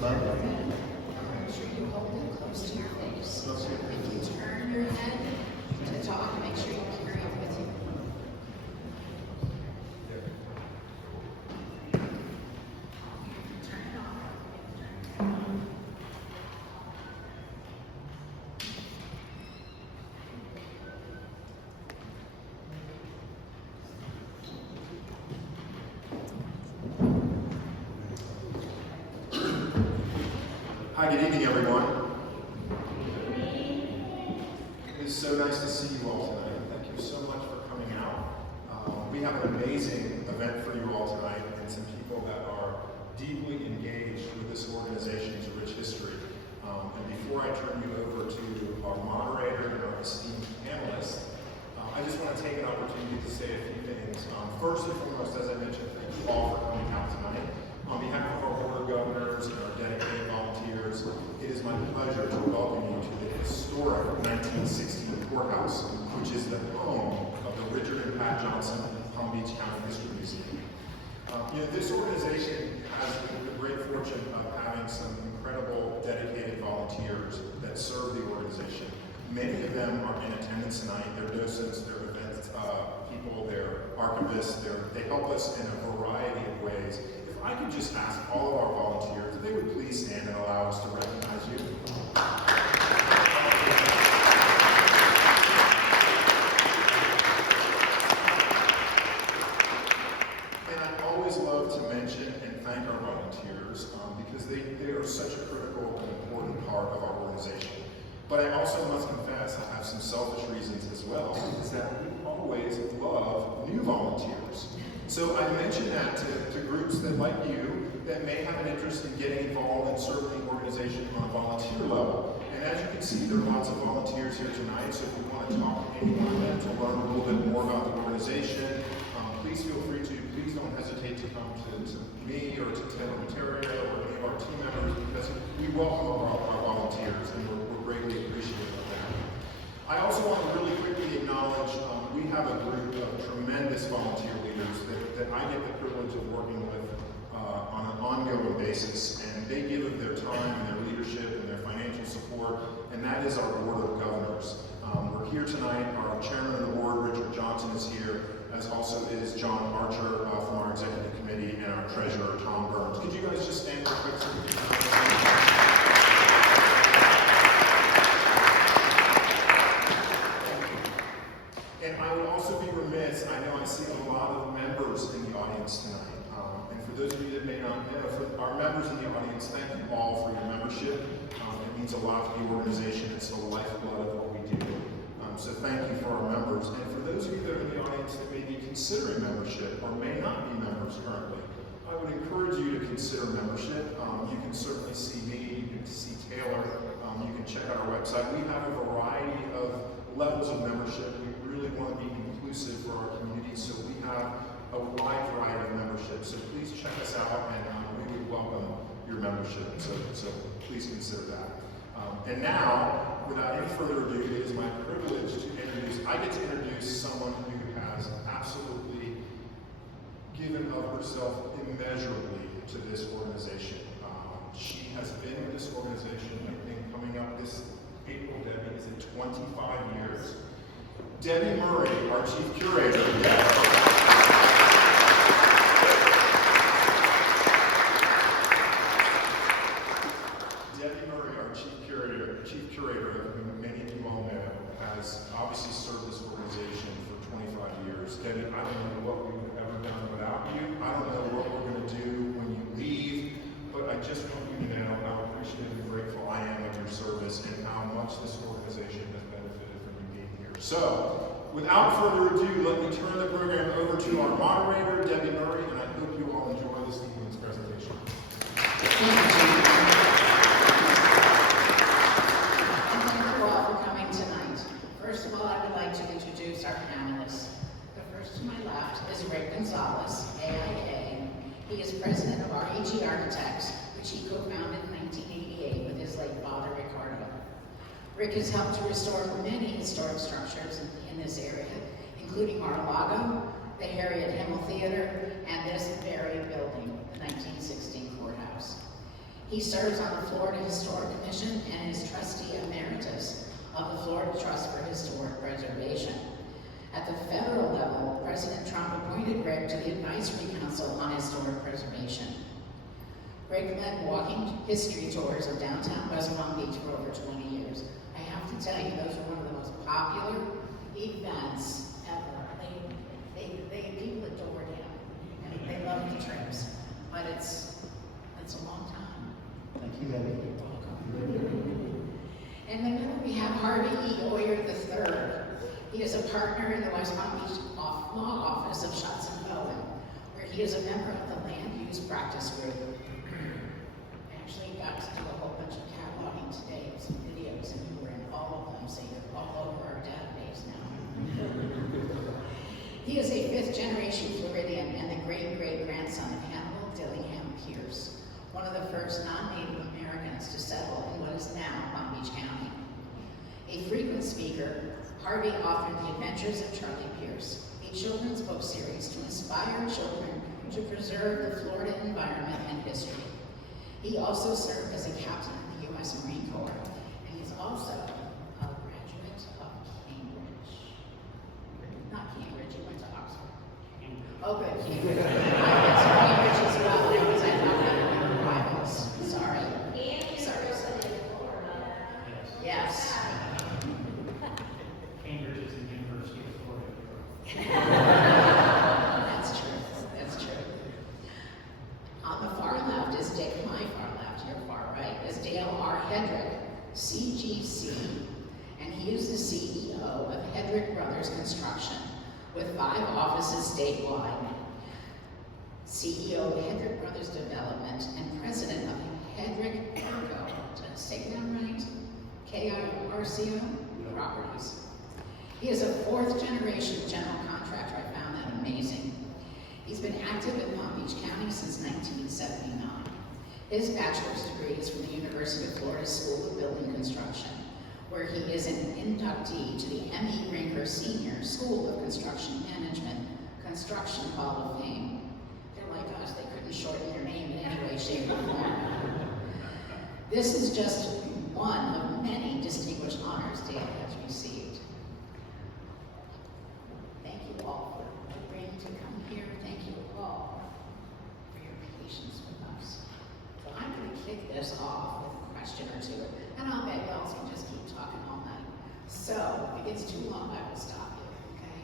Make sure you hold it close to your face. If you turn your head to talk, make sure you carry it with you. Turn it off. Hi, good evening, everyone. It is so nice to see you all tonight. Thank you so much for coming out. We have an amazing event for you all tonight and some people that are deeply engaged with this organization's rich history. And before I turn you over to our moderator and our esteemed panelists, I just want to take an opportunity to say a few things. First and foremost, as I mentioned, thank you all for coming out tonight. On behalf of our Board of Governors and our dedicated volunteers, it is my pleasure to welcome you to the historic 1916 Courthouse, which is the home of the Richard and Pat Johnson Palm Beach County History Museum. This organization has the great fortune of having some incredible dedicated volunteers that serve the organization. Many of them are in attendance tonight. They're docents, they're event people, they're archivists, they help us in a variety of ways. If I could just ask all of our volunteers if they would please stand and allow us to recognize you. And I always love to mention and thank our volunteers because they are such a critical and important part of our organization. But I also must confess, I have some selfish reasons as well, is that we always love new volunteers. So I mention that to groups that, like you, that may have an interest in getting involved in serving the organization on a volunteer level. And as you can see, there are lots of volunteers here tonight, so if you want to talk to anyone of them to learn a little bit more about the organization, please feel free to. Please don't hesitate to come to me or to Taylor Materia or any of our team members, because we welcome our volunteers and we're greatly appreciative of that. I also want to really quickly acknowledge we have a group of tremendous volunteer leaders that I get the privilege of working with on an ongoing basis, and they give of their time and their leadership and their financial support, and that is our Board of Governors. We're here tonight. Our chairman of the board, Richard Johnson, is here, as also is John Archer from our executive committee, and our treasurer, Tom Burns. Could you guys just stand real quick? And I would also be remiss, I know I see a lot of members in the audience tonight. And for those of you that may not know, for our members in the audience, thank you all for your membership. It means a lot to the organization. It's the lifeblood of what we do. So thank you for our members. And for those of you that are in the audience that may be considering membership or may not be members currently, I would encourage you to consider membership. You can certainly see me, you can see Taylor, you can check out our website. We have a variety of levels of membership. We really want to be inclusive for our community, so we have a wide variety of memberships. So please check us out, and we would welcome your membership. So please consider that. And now, without any further ado, it is my privilege to introduce someone who has absolutely given of herself immeasurably to this organization. She has been with this organization, I think, coming up this April, Debbie, is it 25 years? Debbie Murray, our chief curator. Debbie Murray, our chief curator, whom many of you all know, has obviously served this organization for 25 years. Debbie, I don't know what we would have ever done without you. I don't know what we're going to do when you leave, but I just want you to know how appreciative and grateful I am of your service and how much this organization has benefited from you being here. So, without further ado, let me turn the program over to our moderator, Debbie Murray, and I hope you all enjoy this evening's presentation. First of all, I would like to introduce our panelists. The first to my left is Rick Gonzalez, AIK. He is president of REG Architects, which he co-founded in 1988 with his late father, Ricardo. Rick has helped to restore many historic structures in this area, including Mar-a-Lago, the Harriet Himmel Theater, and this very building, the 1916 Courthouse. He serves on the Florida Historic Commission and is trustee emeritus of the Florida Trust for Historic Preservation. At the federal level, President Trump appointed Greg to the Advisory Council on Historic Preservation. Greg led walking history tours of downtown West Palm Beach for over 20 years. I have to tell you, those are one of the most popular events ever. People adored him, and they loved the trips. But it's a long time. Thank you, Debbie. You're welcome. In the middle, we have Harvey E. Oyer III. He is a partner in the West Palm Beach Law Office of Schatz & Bowen, where he is a member of the Land Use Practice Group. I actually got to do a whole bunch of cataloging today of some videos, and you were in all of them, so you're all over our database now. He is a fifth-generation Floridian and the great-great-grandson of Hannibal Dillingham Pierce, one of the first non-Native Americans to settle in what is now Palm Beach County. A frequent speaker, Harvey authored The Adventures of Charlie Pierce, a children's book series to inspire children to preserve the Florida environment and history. He also served as a captain in the U.S. Marine Corps, and he's also a graduate of Cambridge. Not Cambridge, he went to Oxford. Oh, good, Cambridge. I went to Cambridge as well, because I thought I remember rivals. Sorry. Yes. Cambridge is the University of Florida. That's true. That's true. On the far left is Dick, my far left, your far right, is Dale R. Hedrick, CGC, and he is the CEO of Hedrick Brothers Construction, with 5 offices statewide. CEO of Hedrick Brothers Development and president of Hedrick Cargo. Did I say that right? KIRCO Properties. He is a 4th-generation general contractor. I found that amazing. He's been active in Palm Beach County since 1979. His bachelor's degree is from the University of Florida School of Building Construction, where he is an inductee to the M.E. Rinker Senior School of Construction Management Construction Hall of Fame. They're like us, they couldn't shorten their name in any way, shape, or form. This is just one of many distinguished honors Dale has received. Thank you all for agreeing to come here. Thank you all for your patience with us. So I'm going to kick this off with a question or two, and I'll bet y'all can just keep talking all night. So if it gets too long, I will stop you, okay?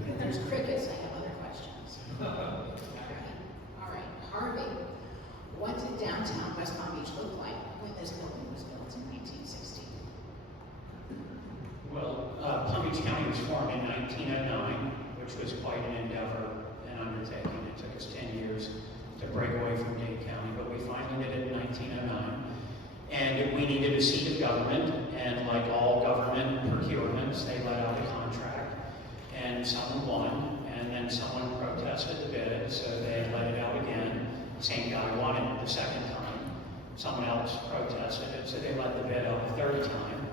But if there's crickets, I have other questions. All right. Harvey, what did downtown West Palm Beach look like when this building was built in 1960? Well, Palm Beach County was formed in 1909, which was quite an endeavor and undertaking. It took us 10 years to break away from Dade County, but we finally did it in 1909. And we needed a seat of government, and like all government procurements, they let out a contract, and someone won, and then someone protested the bid, so they let it out again. Same guy won it the second time. Someone else protested it, so they let the bid out the third time,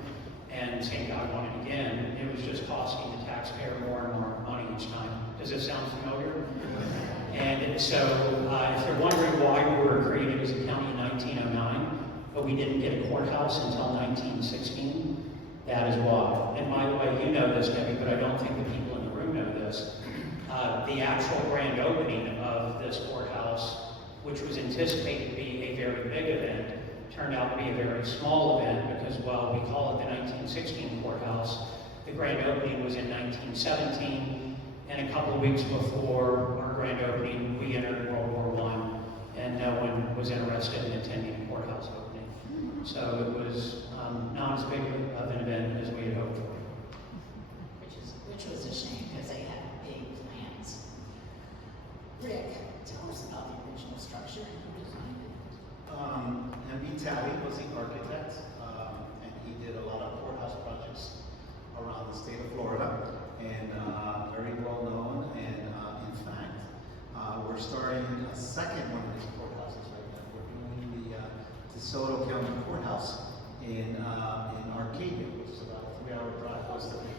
and same guy won it again. It was just costing the taxpayer more and more money each time. Does it sound familiar? And so, if you're wondering why we were created as a county in 1909, but we didn't get a courthouse until 1916, that is why. And by the way, you know this, Debbie, but I don't think the people in the room know this. The actual grand opening of this courthouse, which was anticipated to be a very big event, turned out to be a very small event because, well, we call it the 1916 courthouse. The grand opening was in 1917, and a couple of weeks before our grand opening, we entered World War I, and no one was interested in attending a courthouse opening. So it was not as big of an event as we had hoped for. Which was a shame because they had big plans. Rick, tell us about the original structure and who designed it. M.B. Talley was the architect, and he did a lot of courthouse projects around the state of Florida, and very well known. And in fact, we're starting a second one of these courthouses right now. We're doing the DeSoto County Courthouse in Arcadia, which is about a 3-hour drive west of me.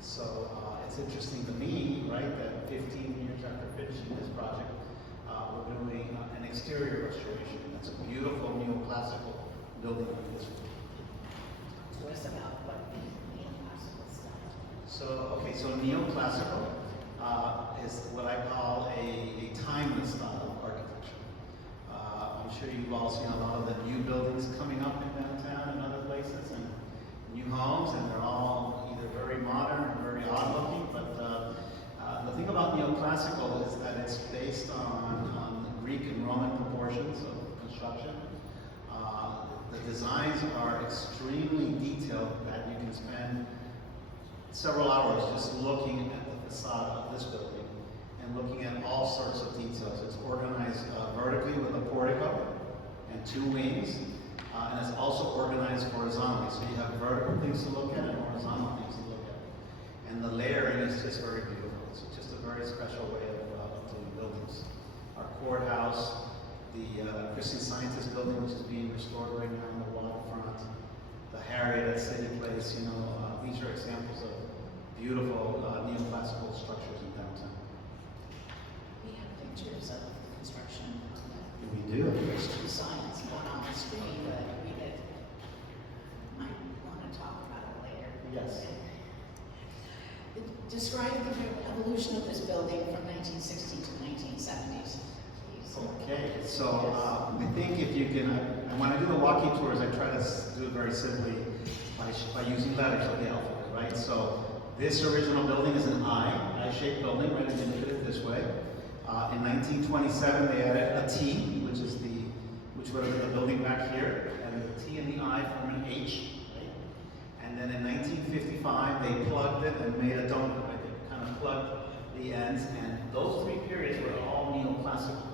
So it's interesting to me, right, that 15 years after finishing this project, we're doing an exterior restoration. It's a beautiful neoclassical building like this one. To us about what the neoclassical style. So neoclassical is what I call a timeless style of architecture. I'm sure you've all seen a lot of the new buildings coming up in downtown and other places, and new homes, and they're all either very modern or very odd looking. But the thing about neoclassical is that it's based on the Greek and Roman proportions of construction. The designs are extremely detailed that you can spend several hours just looking at the facade of this building and looking at all sorts of details. It's organized vertically with a portico and two wings, and it's also organized horizontally. So you have vertical things to look at and horizontal things to look at. And the layering is just very beautiful. It's just a very special way of doing buildings. Our courthouse, the Christian Scientist building, which is being restored right now on the waterfront, the Harriet at City Place, these are examples of beautiful neoclassical structures in downtown. We have pictures of the construction. We do. There's two signs, one on the screen, but we might want to talk about it later. Yes. Describe the evolution of this building from 1960 to 1970s, please. Okay, so I think if you can, when I do the walking tours, I try to do it very simply by using letters of the alphabet, right? So this original building is an I-shaped building, right? And you look at it this way. In 1927, they added a T, which would have been the building back here, and the T and the I form an H, right? And then in 1955, they plugged it and made a donut, right? They kind of plugged the ends, and those three periods were all neoclassical.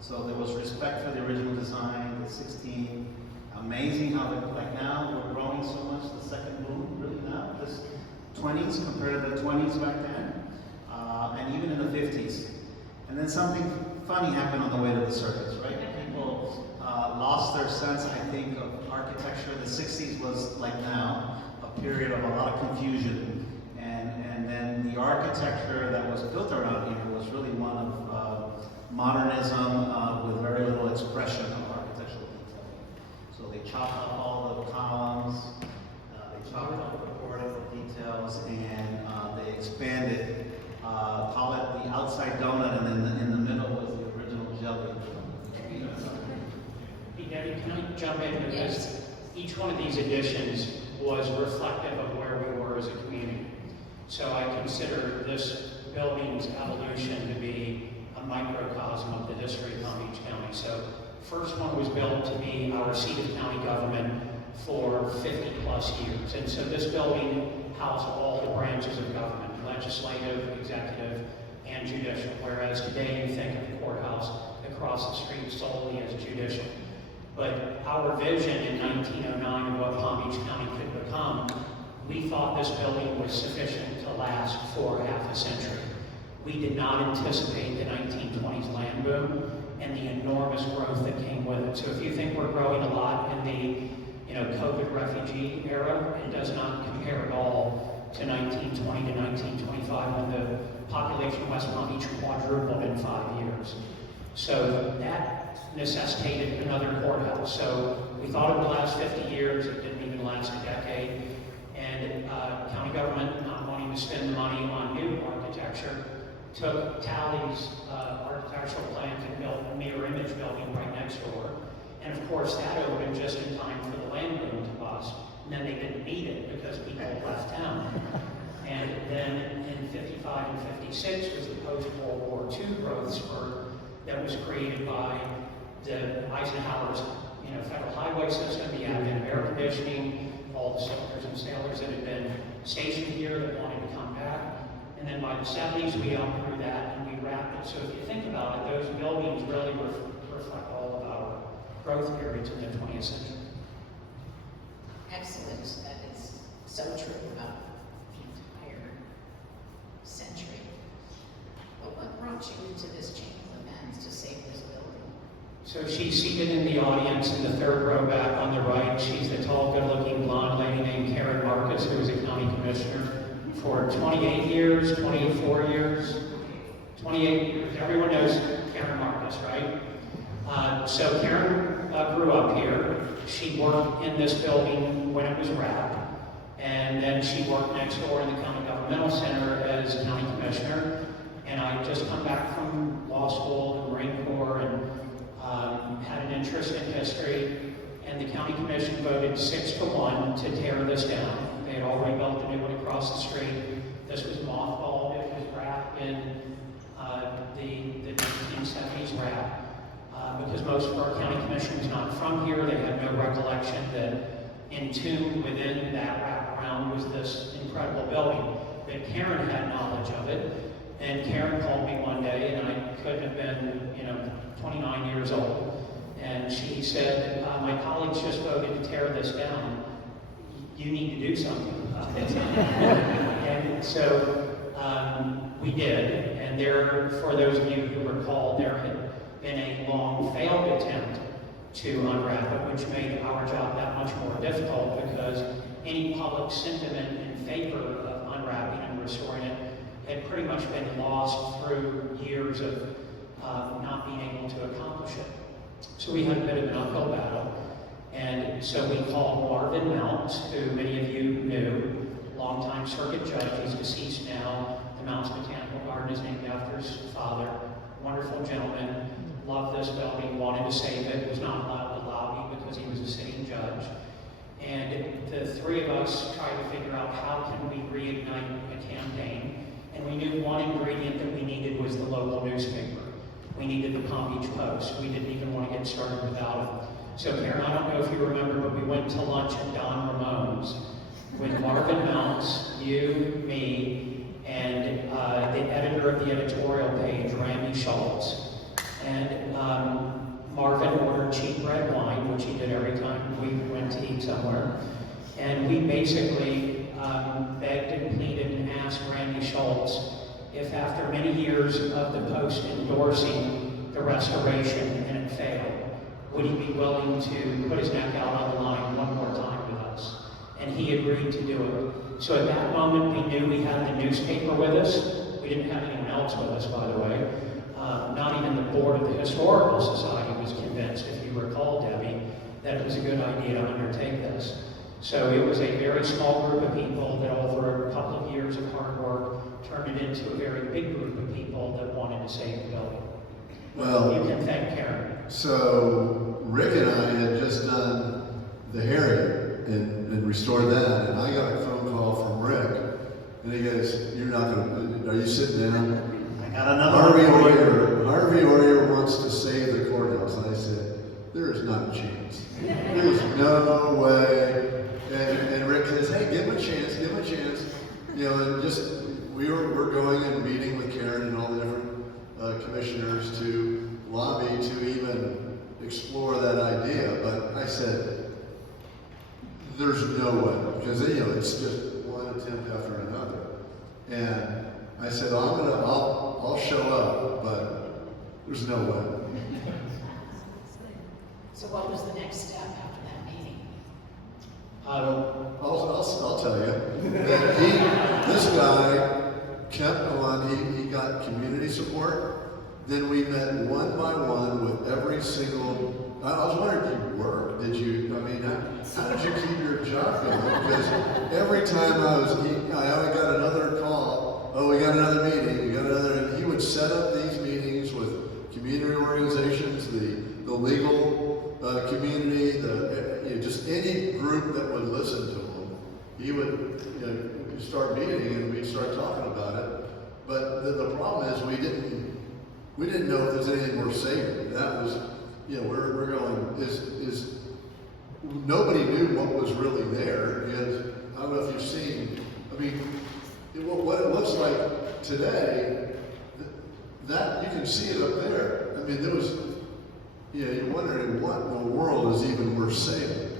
So there was respect for the original design, the 16. Amazing how, like now, we're growing so much, the second boom, really now, this 20s compared to the 20s back then, and even in the 50s. And then something funny happened on the way to the circus, right? People lost their sense, I think, of architecture. The 60s was, like now, a period of a lot of confusion. And then the architecture that was built around here was really one of modernism with very little expression of architectural detail. So they chopped up all the columns, they chopped up the portico details, and they expanded, call it the outside donut, and then in the middle was the original jelly. Hey, Debbie, can I jump in? Because each one of these additions was reflective of where we were as a community. So I consider this building's evolution to be a microcosm of the history of Palm Beach County. So first one was built to be our seat of county government for 50 plus years. And so this building housed all the branches of government, legislative, executive, and judicial. Whereas today you think of the courthouse across the street solely as judicial. But our vision in 1909 of what Palm Beach County could become, we thought this building was sufficient to last for half a century. We did not anticipate the 1920s land boom and the enormous growth that came with it. So if you think we're growing a lot in the COVID refugee era, it does not compare at all to 1920 to 1925 when the population of West Palm Beach quadrupled in 5 years. So that necessitated another courthouse. So we thought it would last 50 years, it didn't even last a decade. And county government, not wanting to spend the money on new architecture, took Tally's architectural plans and built a mirror image building right next door. And of course, that opened just in time for the land boom to bust. And then they didn't need it because people left town. And then in 55 and 56 was the post-World War II growth spurt that was created by the Eisenhower's federal highway system, the advent of air conditioning, all the soldiers and sailors that had been stationed here that wanted to come back. And then by the 70s, we outgrew that and we wrapped it. So if you think about it, those buildings really reflect all of our growth periods in the 20th century. Excellent. That is so true about the entire century. But what brought you into this chain of events to save this building? So she's seated in the audience in the third row back on the right. She's the tall, good-looking blonde lady named Karen Marcus, who was a county commissioner for 28 years, 24 years, 28 years. Everyone knows Karen Marcus, right? So Karen grew up here. She worked in this building when it was wrapped, and then she worked next door in the County Governmental Center as County Commissioner. And I just come back from law school and Marine Corps and had an interest in history. And the County Commission voted 6-1 to tear this down. They had already built a new one across the street. This was mothballed. It was wrapped in the 1970s wrap. Because most of our county commission was not from here, they had no recollection that entombed within that wraparound was this incredible building. But Karen had knowledge of it, and Karen called me one day, and I couldn't have been, 29 years old, and she said, my colleagues just voted to tear this down. You need to do something about it. And so we did, and there, for those of you who recall, there had been a long failed attempt to unwrap it, which made our job that much more difficult because any public sentiment in favor of unwrapping and restoring it had pretty much been lost through years of not being able to accomplish it. So we had a bit of an uphill battle. And so we called Marvin Mounts, who many of you knew, longtime circuit judge. He's deceased now. The Mounts Botanical Garden is named after his father. Wonderful gentleman. Loved this building, wanted to save it, was not allowed to lobby because he was a sitting judge. And the three of us tried to figure out how can we reignite a campaign. And we knew one ingredient that we needed was the local newspaper. We needed the Palm Beach Post. We didn't even want to get started without it. So Karen, I don't know if you remember, but we went to lunch at Don Ramone's with Marvin Mounts, you, me, and the editor of the editorial page, Randy Schultz. And Marvin ordered cheap red wine, which he did every time we went to eat somewhere. And we basically begged and pleaded and asked Randy Schultz if after many years of the Post endorsing the restoration and it failed, would he be willing to put his neck out on the line one more time with us? And he agreed to do it. So at that moment, we knew we had the newspaper with us. We didn't have anyone else with us, by the way. Not even the board of the Historical Society was convinced, if you recall, Debbie, that it was a good idea to undertake this. So it was a very small group of people that over a couple of years of hard work turned it into a very big group of people that wanted to save the building. Well, you can thank Karen. So Rick and I had just done the Harriet and restored that, and I got a phone call from Rick, and he goes, "You're not going to, are you sitting down?" I got another Harvey Oyer wants to save the courthouse. And I said, there is not a chance. There's no way. And Rick says, hey, give him a chance, give him a chance. And just, we're going and meeting with Karen and all the different commissioners to lobby to even explore that idea. But I said, there's no way. Because, it's just one attempt after another. And I said, I'll show up, but there's no way. So what was the next step after that meeting? I'll tell you. That this guy kept on, he got community support. Then we met one by one with every single, I was wondering if you worked. How did you keep your job going? Because every time I got another call, oh, we got another meeting, and he would set up these meetings with community organizations, the legal community, just any group that would listen to him. He would start meeting and we'd start talking about it. But the problem is we didn't know if there's anything worth saving. That was, we're going, is nobody knew what was really there. Because I don't know if you've seen, what it looks like today, that you can see it up there. There was, you're wondering what in the world is even worth saving.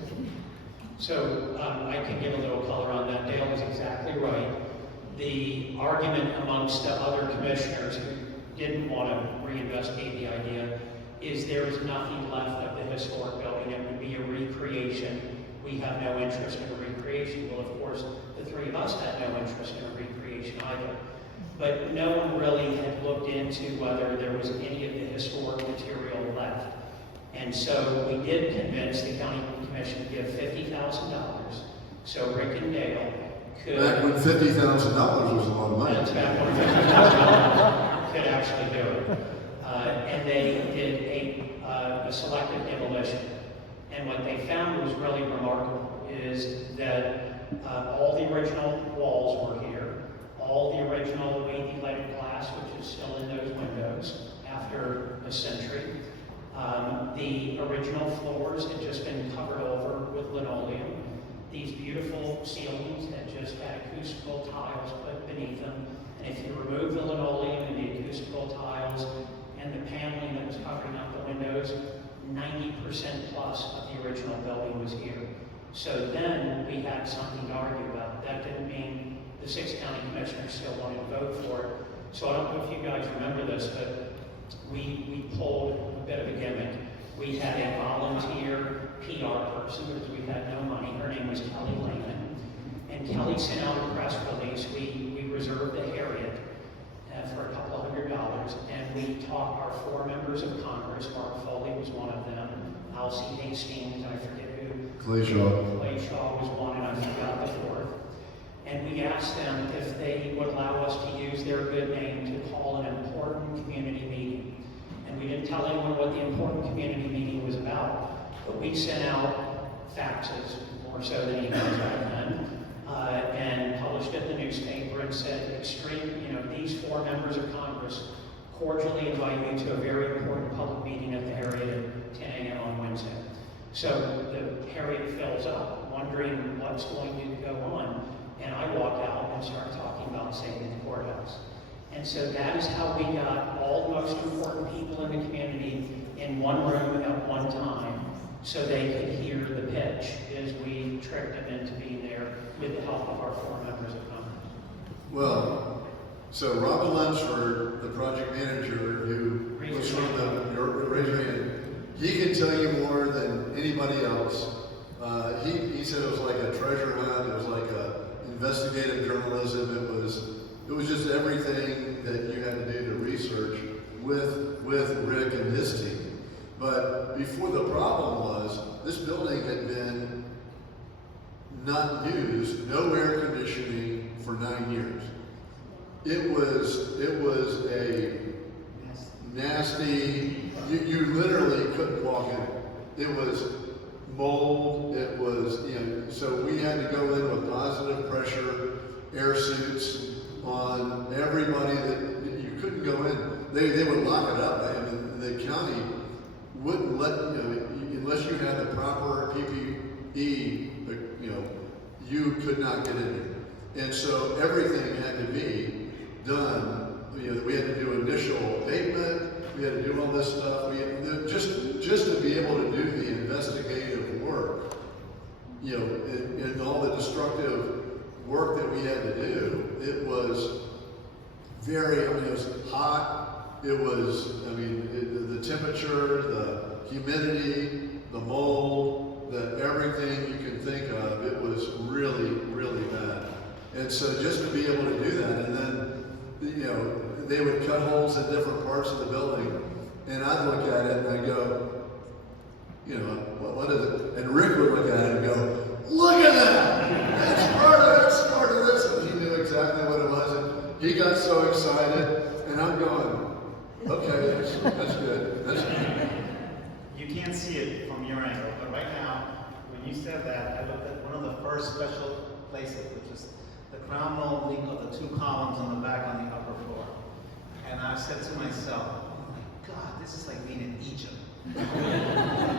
So I can give a little color on that. Dale is exactly right. The argument amongst the other commissioners who didn't want to reinvestigate the idea is there is nothing left of the historic building. It would be a recreation. We have no interest in a recreation. Well, of course, the three of us had no interest in a recreation either. But no one really had looked into whether there was any of the historic material left. And so we did convince the county commission to give $50,000 so Rick and Dale could. Back when $50,000 was a lot of money. That's back when $50,000 could actually do it. And they did a selective demolition. And what they found was really remarkable is that all the original walls were here, all the original wavy leaded glass, which is still in those windows after a century. The original floors had just been covered over with linoleum. These beautiful ceilings had just had acoustical tiles put beneath them. And if you remove the linoleum and the acoustical tiles and the paneling that was covering up the windows, 90% plus of the original building was here. So then we had something to argue about. That didn't mean the 6 county commissioners still wanted to vote for it. So I don't know if you guys remember this, but we pulled a bit of a gimmick. We had a volunteer PR person because we had no money. Her name was Kelly Lehman. And Kelly sent out a press release. We reserved the Harriet for a couple $100, and we taught our 4 members of Congress. Mark Foley was one of them. Alcee Hastings, I forget who. Clay Shaw was one, and I forgot the 4th. And we asked them if they would allow us to use their good name to call an important community meeting. And we didn't tell anyone what the important community meeting was about, but we sent out faxes, more so than emails back then, and published it in the newspaper and said, these 4 members of Congress cordially invite you to a very important public meeting at the Harriet at 10 a.m. on Wednesday. So the Harriet fills up, wondering what's going to go on, and I walk out and start talking about saving the courthouse. And so that is how we got all the most important people in the community in one room at one time, so they could hear the pitch, is we tricked them into being there with the help of our 4 members of Congress. Well, so Robin Lunsford, the project manager who was from the raise your hand, he can tell you more than anybody else. He said it was like a treasure hunt. It was like a investigative journalism. It was just everything that you had to do to research with Rick and his team. But before, the problem was this building had been not used, no air conditioning for 9 years. It was a nasty, you literally couldn't walk in it. It was mold, it was, so we had to go in with positive pressure air suits on everybody that you couldn't go in. They would lock it up. I mean, the county wouldn't let, unless you had the proper PPE, you could not get in there. And so everything had to be done. We had to do initial abatement. We had to do all this stuff. We had to, just to be able to do the investigative work, and all the destructive work that we had to do. It was very. It was hot. It was. The temperature, the humidity, the mold, everything you can think of. It was really, really bad. And so just to be able to do that, and then they would cut holes in different parts of the building, and I'd look at it and I'd go, what is it? And Rick would look at it and go, look at that! That's part of this. And he knew exactly what it was, and he got so excited, and I'm going, okay, that's good. That's good. You can't see it from your angle, but right now, when you said that, I looked at one of the first special places, which is the crown molding of the 2 columns on the back on the upper floor. And I said to myself, oh my God, this is like being in Egypt.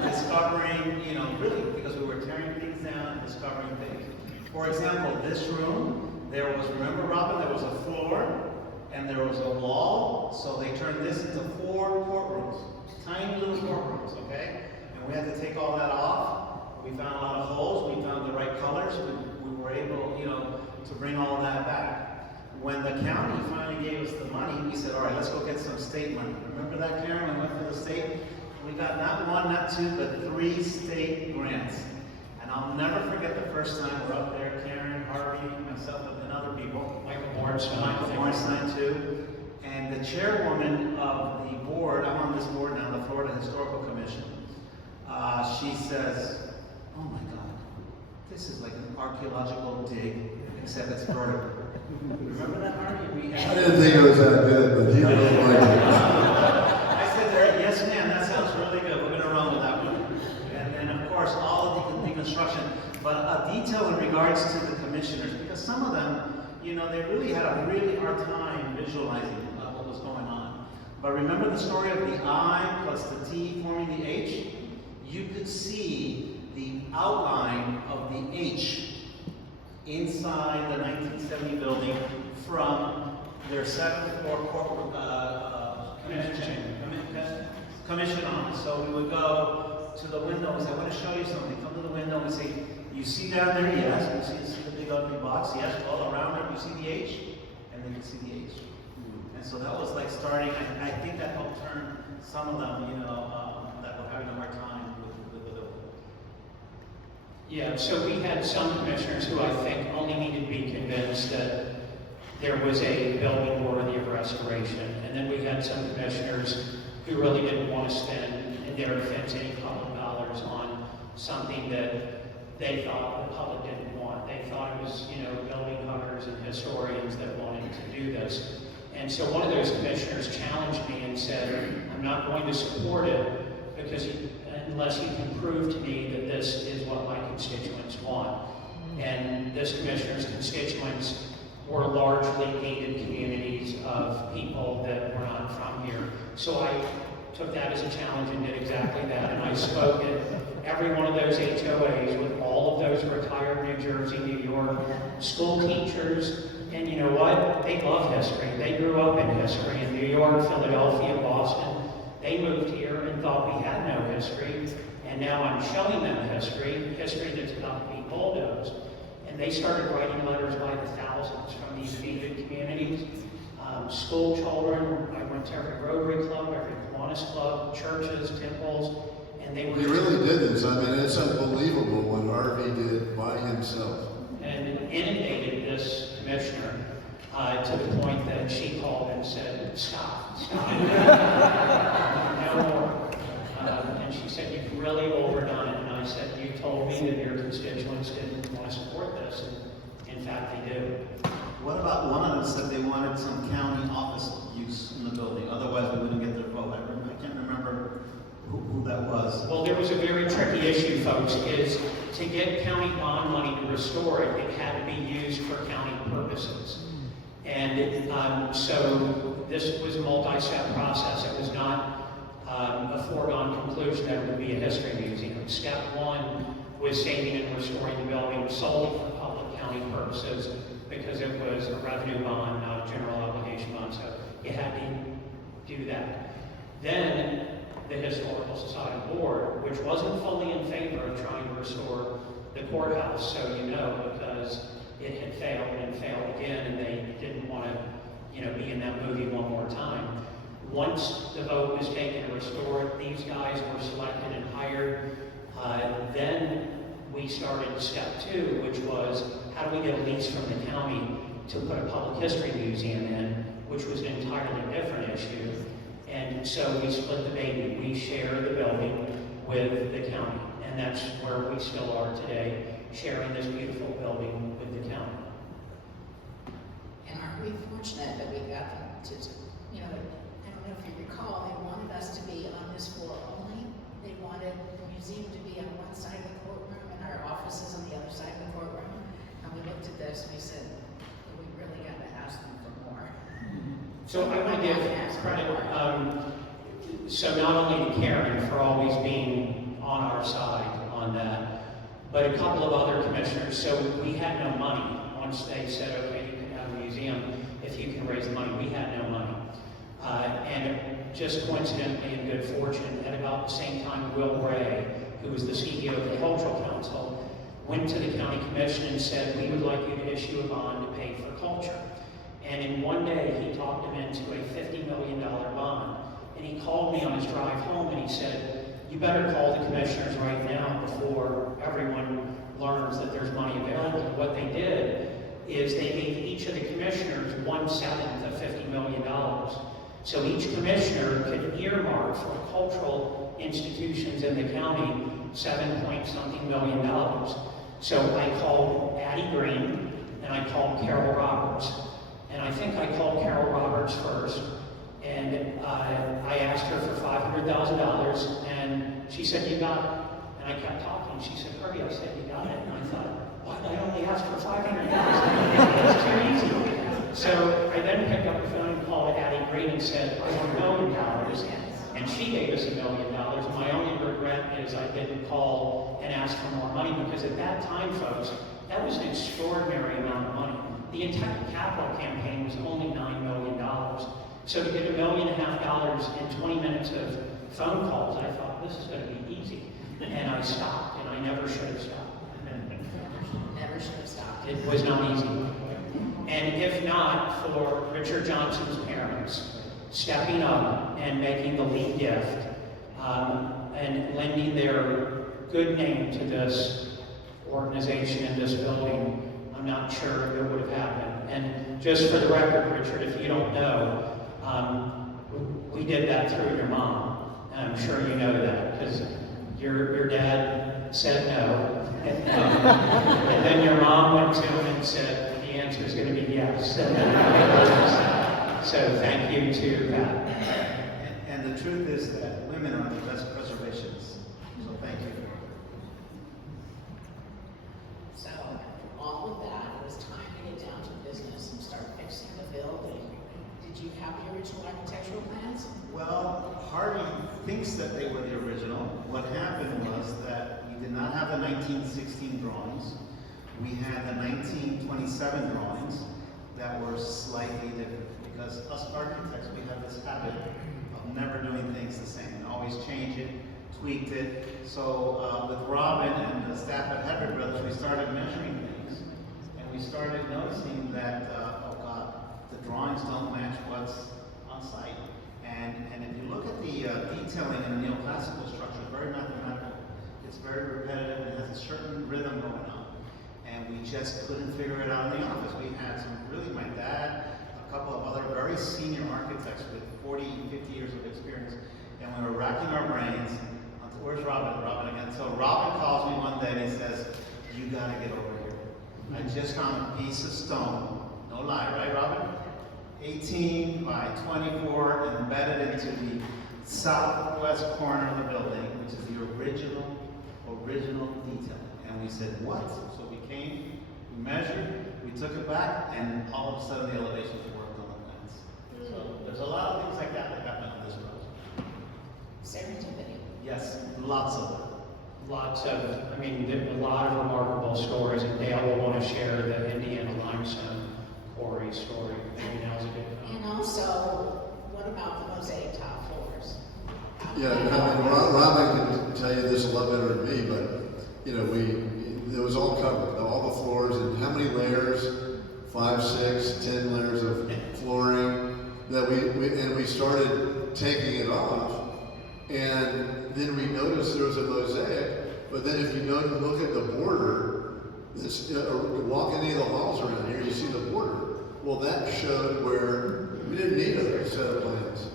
Discovering, really, because we were tearing things down and discovering things. For example, this room, remember Robin, there was a floor and there was a wall, so they turned this into 4 courtrooms, tiny little courtrooms, okay? And we had to take all that off. We found a lot of holes, we found the right colors, we were able, to bring all that back. When the county finally gave us the money, we said, all right, let's go get some state money. Remember that, Karen? We went for the state. We got not 1, not 2, but 3 state grants. And I'll never forget the first time we're up there, Karen, Harvey, myself, and other people. Michael Bornstein too. And the chairwoman of the board, I'm on this board now, the Florida Historical Commission, she says, "Oh my God, this is like an archaeological dig, except it's vertical." Remember that, Harvey? I didn't think it was that good, but he really liked it. I said to her, "Yes, ma'am, that sounds really good. We're going to run with that one." And then, of course, all of the deconstruction. But a detail in regards to the commissioners, because some of them, you know, they really had a really hard time visualizing what was going on. But remember the story of the I plus the T forming the H? You could see the outline of the H inside the 1970 building from their 7th floor corporate commission office. So we would go to the window and say, "I want to show you something." Come to the window and say, "You see down there?" "Yes." "You see the big ugly box?" "Yes." "All around it, you see the H?" And they could see the H. And so that was like starting, I think that helped turn some of them, you know, that were having a hard time with the building. Yeah, so we had some commissioners who I think only needed to be convinced that there was a building worthy of restoration. And then we had some commissioners who really didn't want to spend, in their defense, any public dollars on something that they thought the public didn't want. They thought it was, you know, building huggers and historians that wanted to do this. And so one of those commissioners challenged me and said, "I'm not going to support it because unless you can prove to me that this is what my constituents want." And this commissioner's constituents were largely gated communities of people that were not from here. So I took that as a challenge and did exactly that. And I spoke at every one of those HOAs with all of those retired New Jersey, New York school teachers. And you know what? They love history. They grew up in history in New York, Philadelphia, Boston. They moved here and thought we had no history. And now I'm showing them history that's about to be bulldozed. And they started writing letters by the thousands from these gated communities. School children, I went to every Rotary Club, every Kiwanis Club, churches, temples, and they were... He really did this. I mean, it's unbelievable what Harvey did by himself. And inundated this commissioner to the point that she called and said, "Stop, stop, no more." And she said, "You've really overdone it." And I said, "You told me that your constituents didn't want to support this." And in fact, they do. What about one of them said they wanted some county office use in the building, otherwise we wouldn't get their vote. I can't remember who that was. Well, there was a very tricky issue, folks, is to get county bond money to restore it, it had to be used for county purposes. And so this was a multi-step process. It was not a foregone conclusion that it would be a history museum. Step one was saving and restoring the building solely for public county purposes because it was a revenue bond, not a general obligation bond, so you had to do that. Then the Historical Society Board, which wasn't fully in favor of trying to restore the courthouse, so you know, because it had failed and failed again, and they didn't want to, you know, be in that movie one more time. Once the vote was taken to restore it, these guys were selected and hired. Then we started step two, which was how do we get a lease from the county to put a public history museum in, which was an entirely different issue. And so we split the baby. We share the building with the county, and that's where we still are today, sharing this beautiful building with the county. And aren't we fortunate that we got them to, you know, I don't know if you recall, they wanted us to be on this floor only. They wanted the museum to be on one side of the courtroom and our offices on the other side of the courtroom. And we looked at this and we said, we really got to ask them for more. So I want to give credit, so not only to Karen for always being on our side on that, but a couple of other commissioners. So we had no money. Once they said, okay, you can have a museum if you can raise the money, we had no money. And just coincidentally and good fortune, at about the same time, Will Ray, who was the CEO of the Cultural Council, went to the county commission and said, we would like you to issue a bond to pay for culture. And in one day, he talked him into a $50 million bond. And he called me on his drive home and he said, you better call the commissioners right now before everyone learns that there's money available. And what they did is they gave each of the commissioners 1/7 of $50 million. So each commissioner could earmark for cultural institutions in the county $7-point-something million. So I called Addie Green, and I called Carol Roberts. And I think I called Carol Roberts first, and I asked her for $500,000, and she said, "You got it." And I kept talking. She said, "Hurry," I said, "You got it." And I thought, "What? I only asked for $500,000. That's too easy." So I then picked up the phone and called Addie Green and said, "I want $1 million." And she gave us $1 million. My only regret is I didn't call and ask for more money, because at that time, folks, that was an extraordinary amount of money. The entire capital campaign was only $9 million. So to get $1.5 million in 20 minutes of phone calls, I thought, this is going to be easy. And I stopped, and I never should have stopped. Never should have stopped. It was not easy. And if not for Richard Johnson's parents stepping up and making the lead gift, and lending their good name to this organization and this building, I'm not sure it would have happened. And just for the record, Richard, if you don't know, we did that through your mom. And I'm sure you know that, because your dad said no. And then your mom went to him and said, the answer is going to be yes. So thank you to that. And the truth is that women are the best preservationists. So thank you. So, after all of that, it was time to get down to business and start fixing the building. Did you have the original architectural plans? Well, Harvey thinks that they were the original. What happened was that we did not have the 1916 drawings. We had the 1927 drawings that were slightly different, because us architects, we have this habit of never doing things the same, and always change it, tweaked it. So with Robin and the staff at Hedrick Brothers, we started measuring things, and we started noticing that, oh God, the drawings don't match what's on site. And if you look at the detailing in the neoclassical structure, it's very mathematical. It's very repetitive, and it has a certain rhythm going on. And we just couldn't figure it out in the office. We had my dad, a couple of other very senior architects with 40, 50 years of experience, and we were racking our brains. Where's Robin? Robin again. So Robin calls me one day and he says, "You gotta get over here. I just found a piece of stone." No lie, right, Robin? 18 by 24, embedded into the southwest corner of the building, which is the original detail. And we said, what? So we came, we measured, we took it back, and all of a sudden the elevations worked on the plans. So there's a lot of things like that happen on this project. Serendipity. Yes, lots of them. Lots of, I mean, a lot of remarkable stories, and Dale will want to share the Indiana limestone quarry story. Maybe now's a good time. And also, what about the mosaic tile floors? Yeah, I mean, Robin can tell you this a lot better than me, but, you know, it was all covered, all the floors, and how many layers? 5, 6, 10 layers of flooring, that we started taking it off, and then we noticed there was a mosaic, but then if you look at the border, walk any of the halls around here, you see the border. Well, that showed where we didn't need a set of plans,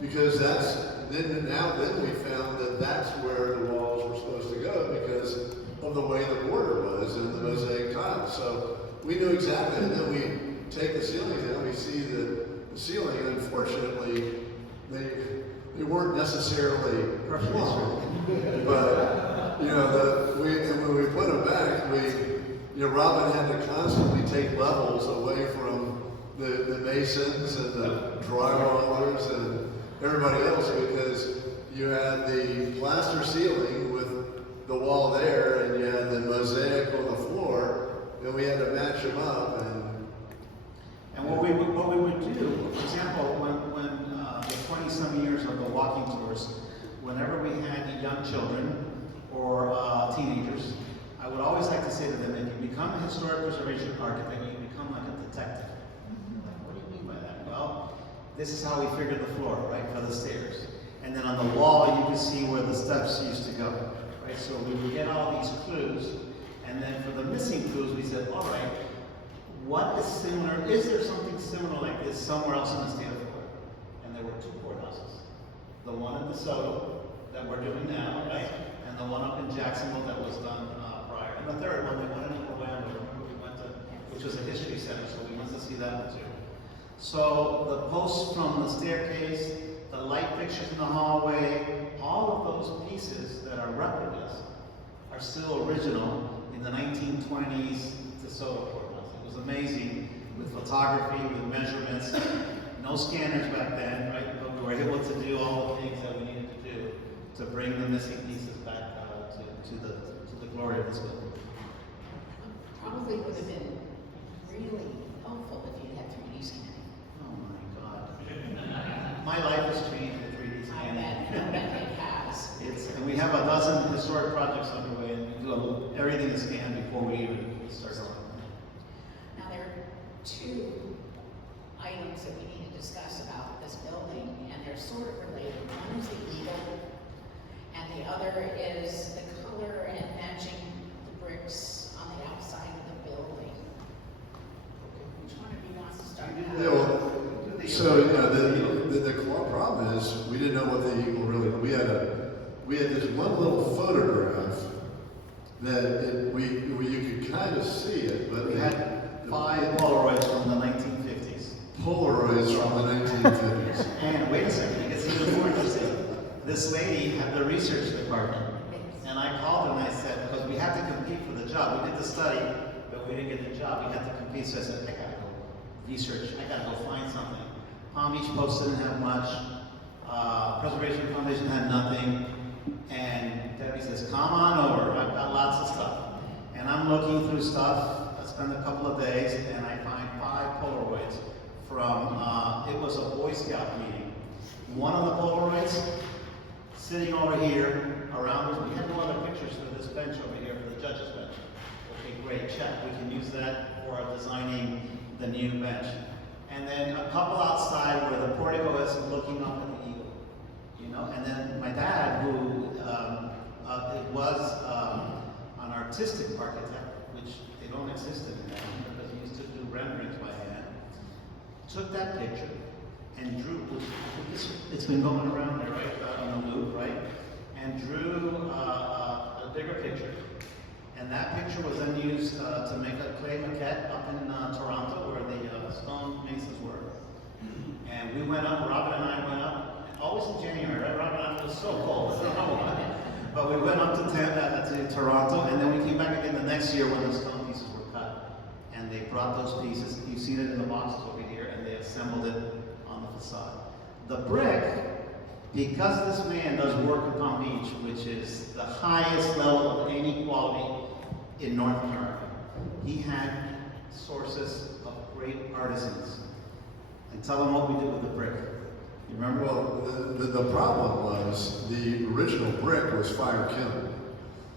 because then we found that that's where the walls were supposed to go because of the way the border was and the mosaic tile. So we knew exactly, and then we take the ceilings down, we see the ceiling, and unfortunately, they weren't necessarily perfect, but you know, when we put them back, Robin had to constantly take levels away from the masons and the drywallers and everybody else, because you had the plaster ceiling with the wall there, and you had the mosaic on the floor, and we had to match them up. And what we would do, for example, when the 20-some years of the walking tours, whenever we had young children or teenagers, I would always like to say to them, if you become a historic preservation architect, you become like a detective. Like, what do you mean by that? Well, this is how we figured the floor, right, for the stairs. And then on the wall, you can see where the steps used to go, right? So we would get all these clues, and then for the missing clues, we said, all right, what is similar? Is there something similar like this somewhere else in the state of Florida? And there were 2 courthouses. The one in DeSoto that we're doing now, right? And the one up in Jackson. And the third one, they wanted to go Andover, remember we went to, which was a history center, so we went to see that one too. So the posts from the staircase, the light fixtures in the hallway, all of those pieces that are replicas are still original in the 1920s DeSoto Courthouse. It was amazing with photography, with measurements, no scanners back then, right? But we were able to do all the things that we needed to do to bring the missing pieces back to the glory of this building. Probably would have been really helpful if you had 3D scanning. Oh my God. My life has changed with 3D scanning. I bet it has. And we have a dozen historic projects underway, and we do everything is scanned before we even start on. Now, there are two items that we need to discuss about this building, and they're sort of related. One is the eagle, and the other is the color and matching the bricks on the outside of the building. Which one of you wants to start? Yeah, well, so, you know, the problem is, we didn't know what the eagle really, we had this one little photograph that you could kind of see it, but We had 5 Polaroids from the 1950s. Polaroids from the 1950s. And wait a second, it gets even more interesting. This lady had the research department, and I called her and I said, because we had to compete for the job. We did the study, but we didn't get the job. We had to compete, so I said, I gotta go research, I gotta go find something. Palm Beach Post didn't have much. Preservation Foundation had nothing. And Debbie says, come on over, I've got lots of stuff. And I'm looking through stuff. I spent a couple of days, and I find 5 Polaroids from, it was a Boy Scout meeting. One of the Polaroids, sitting over here, around, we have no other pictures for this bench over here, for the judge's bench. Okay, great, check, we can use that for designing the new bench. And then a couple outside where the portico is looking up at the eagle, you know. And then my dad, who was an artistic architect, which they don't exist anymore because he used to do renderings by hand, took that picture and drew. It's been going around there, right, on the loop, right? And drew a bigger picture. And that picture was then used to make a clay maquette up in Toronto, where the stone masons were. And we went up, Robin and I went up, always in January, right? Robin, it was so cold, I don't know why. But we went up to Toronto, and then we came back again the next year when the stone pieces were cut. And they brought those pieces, you've seen it in the boxes over here, and they assembled it on the facade. The brick, because this man does work in Palm Beach, which is the highest level of any quality in North America, he had sources of great artisans. And tell them what we did with the brick. You remember? Well, the problem was the original brick was fire kindled.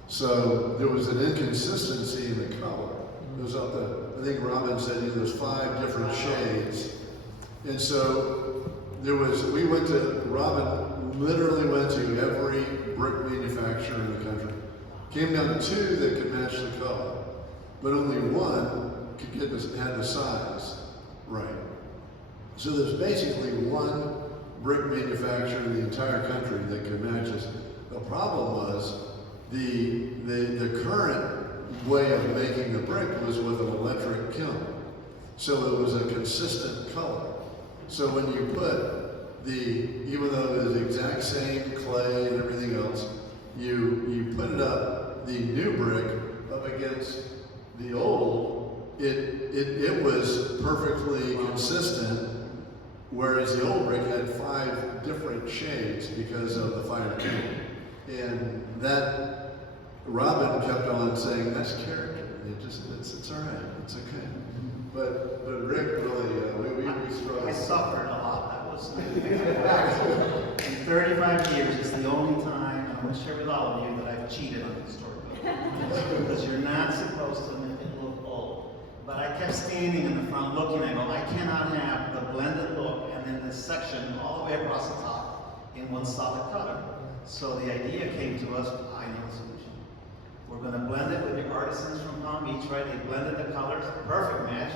So there was an inconsistency in the color. It was up to, I think Robin said there was 5 different shades. And so Robin literally went to every brick manufacturer in the country. Came down to 2 that could match the color, but only 1 could had the size right. So there's basically 1 brick manufacturer in the entire country that could match us. The problem was the current way of making the brick was with an electric kiln. So it was a consistent color. So when you put even though it was the exact same clay and everything else, you put it up, the new brick up against the old, it was perfectly consistent, whereas the old brick had 5 different shades because of the fire kiln. And that, Robin kept on saying, that's character. It's all right, it's okay. But Rick really, we struggled. I suffered a lot. That was, in 35 years, it's the only time, I'm going to share with all of you, that I've cheated on the historic building. Because you're not supposed to make it look old. But I kept standing in the front looking, I go, I cannot have the blended look and then this section all the way across the top in one solid color. So the idea came to us, I know the solution. We're going to blend it with the artisans from Palm Beach, right? They blended the colors, perfect match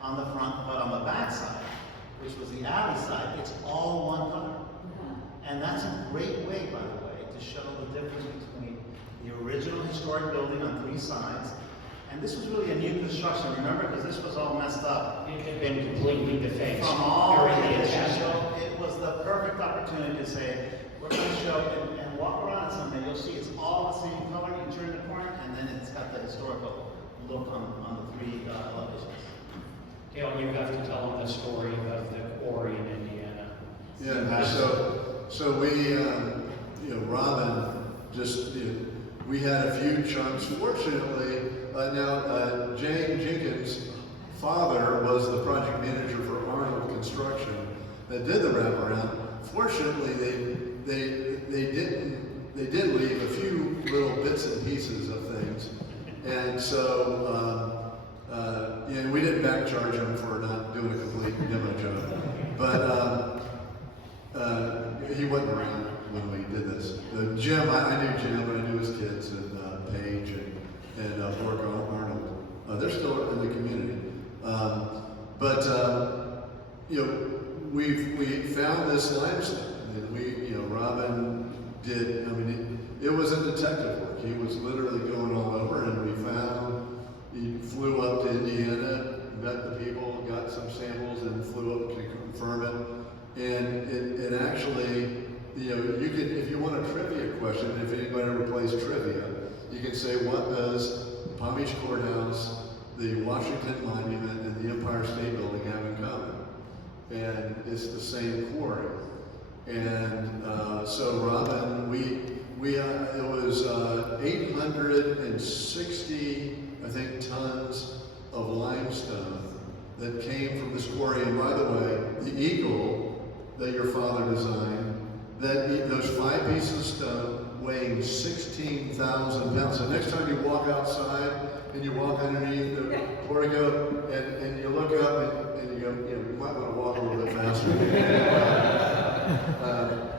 on the front, but on the back side, which was the alley side, it's all one color. And that's a great way, by the way, to show the difference between the original historic building on 3 sides. And this was really a new construction, remember, because this was all messed up. It had been completely defaced. From all During the angles. attack. So it was the perfect opportunity to say, we're going to show and walk around it someday. You'll see it's all the same color. You turn the corner, and then it's got the historical look on the 3 elevations. Dale, you have to tell them the story of the quarry in Indiana. Yeah, so we, Robin just, we had a few chunks. Fortunately, Jane Jenkins' father was the project manager for Arnold Construction that did the wraparound. Fortunately, they did leave a few little bits and pieces of things, and so we didn't back charge him for not doing a complete demo job, but he wasn't around when we did this. Jim, I knew Jim, and I knew his kids, and Paige and Bork Arnold. They're still in the community, we found this limestone, and Robin did. I mean, it was a detective work. He was literally going all over, and we found. He flew up to Indiana, met the people, got some samples, and flew up to confirm it. And it actually, you can, if you want a trivia question, if anybody ever plays trivia, you can say, what does Palm Beach Courthouse, the Washington Monument, and the Empire State Building have in common? And it's the same quarry. And so Robin, it was 860, I think, tons of limestone that came from this quarry. And by the way, the eagle that your father designed, those 5 pieces of stone weighing 16,000 pounds. So next time you walk outside and you walk underneath the portico and you look up and you go, you might want to walk a little bit faster.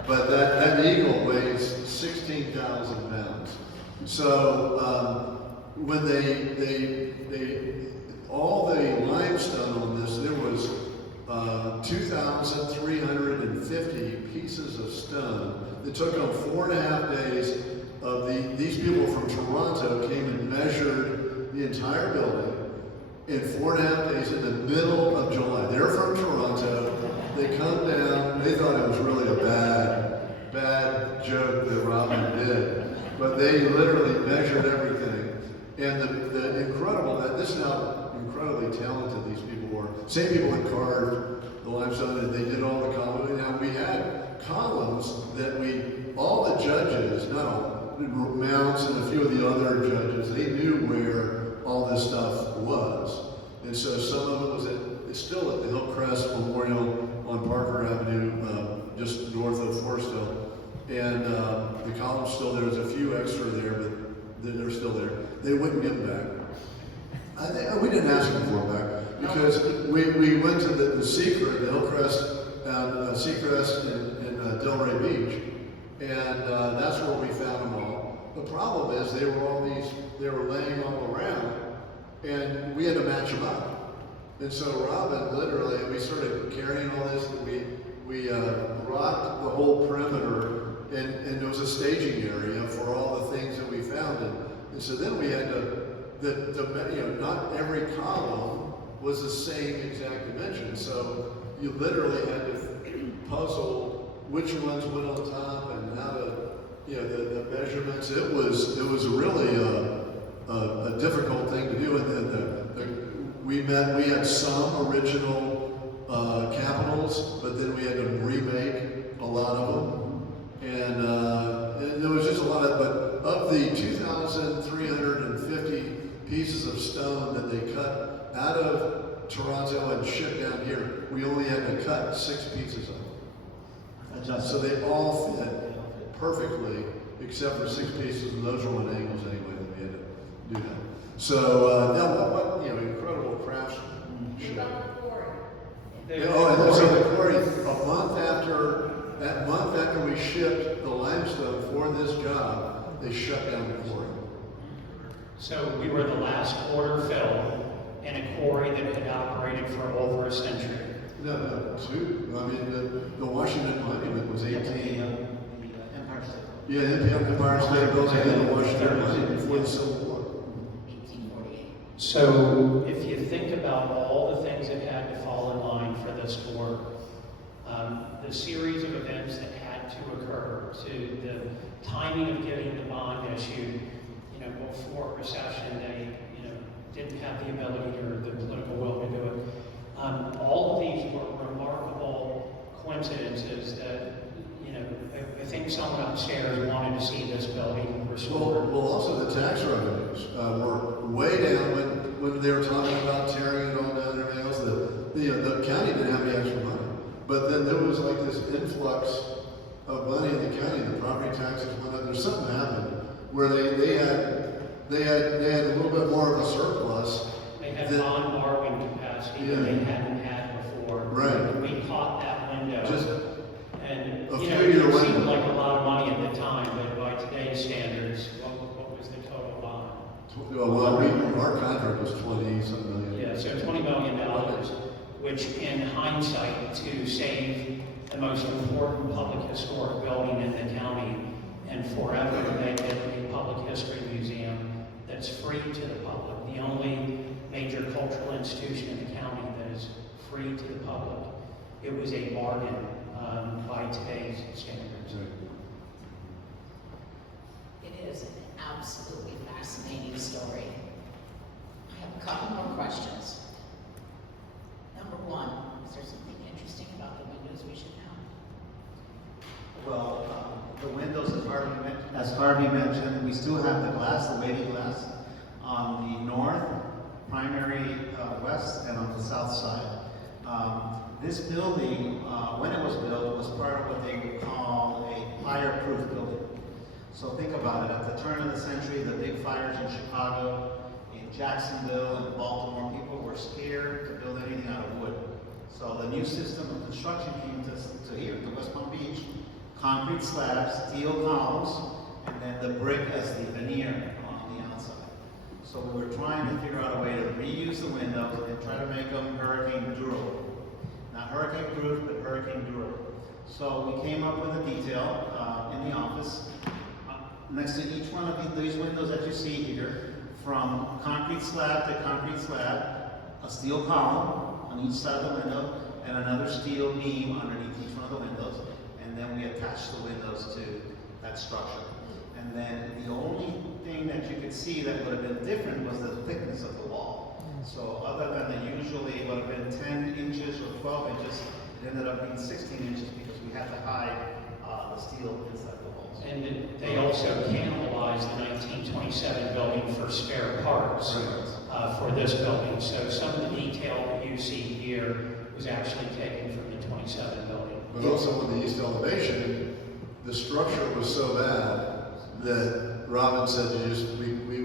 But that eagle weighs 16,000 pounds. So when all the limestone on this, there was 2,350 pieces of stone. It took them 4.5 days. These people from Toronto came and measured the entire building in 4.5 days in the middle of July. They're from Toronto. They come down. They thought it was really a bad joke that Robin did, but they literally measured everything. And the incredible, this is how incredibly talented these people were. Same people that carved the limestone, and they did all the columns. Now we had columns that all the judges, not all, Mounts and a few of the other judges, they knew where all this stuff was. And so some of it was it's still at the Hillcrest Memorial on Parker Avenue, just north of Forest Hill. And the column's still there. There's a few extra there, but they're still there. They wouldn't give them back. We didn't ask them for them back because we went to the Secret, the Hillcrest, Seacrest in Delray Beach, and that's where we found them all. The problem is they were laying all around, and we had to match them up. And so Robin literally, we started carrying all this. We rocked the whole perimeter. And there was a staging area for all the things that we found. And so then we had not every column was the same exact dimension. So you literally had to puzzle which ones went on top and how to, the measurements. It was really a difficult thing to do. And we had some original capitals, but then we had to remake a lot of them. And there was just a lot but of the 2,350 pieces of stone that they cut out of Toronto and shipped down here, we only had to cut 6 pieces of them. So they all fit perfectly, except for 6 pieces, and those were on angles anyway that we had to do that. So, what incredible craftsmanship. And so the quarry, that month after we shipped the limestone for this job, they shut down the quarry. So we were the last order filled in a quarry that had operated for over a century. No, 2. I mean, the Washington Monument was 18. The Empire State. Yeah, Empire State Building in Washington before the Civil War. 1848. So if you think about all the things that had to fall in line for this to work, the series of events that had to occur, to the timing of getting the bond issued, before recession, they, didn't have the ability or the political will to do it. All of these were remarkable coincidences that, I think someone upstairs wanted to see this building restored. Well, also the tax revenues were way down when they were talking about tearing it all down and everything else. The county didn't have any extra money, but then there was like this influx of money in the county. The property taxes went up. There's something happened where they had a little bit more of a surplus. They had bond borrowing capacity that they hadn't had before. Right. We caught that window. Just and a it few-year seemed window. like a lot of money at the time, but by today's standards, what was the total bond? Well, our contract was 20-something million. Yeah, so $20 million, which in hindsight, to save the most important public historic building in the county and forever make it a public history museum that's free to the public, the only major cultural institution in the county that is free to the public. It was a bargain by today's standards. It is an absolutely fascinating story. I have a couple more questions. Number one, is there something interesting about the windows we should know? Well, the windows, as Harvey mentioned, we still have the glass, the wavy glass, on the north, primary west, and on the south side. This building, when it was built, was part of what they would call a fire-proof building. So think about it, at the turn of the century, the big fires in Chicago, in Jacksonville, and Baltimore, people were scared to build anything out of wood. So the new system of construction came to here, to West Palm Beach, concrete slabs, steel columns, and then the brick as the veneer on the outside. So we were trying to figure out a way to reuse the windows and try to make them hurricane durable. Not hurricane proof, but hurricane durable. So we came up with a detail in the office. Next to each one of these windows that you see here, from concrete slab to concrete slab, a steel column on each side of the window, and another steel beam underneath each one of the windows. And then we attach the windows to that structure. And then the only thing that you could see that would have been different was the thickness of the wall. So other than the usually it would have been 10 inches or 12 inches, it ended up being 16 inches because we had to hide the steel inside the walls. And they also cannibalized the 1927 building for spare parts for this building. So some of the detail that you see here was actually taken from the 27 building. But also on the east elevation, the structure was so bad that Robin said,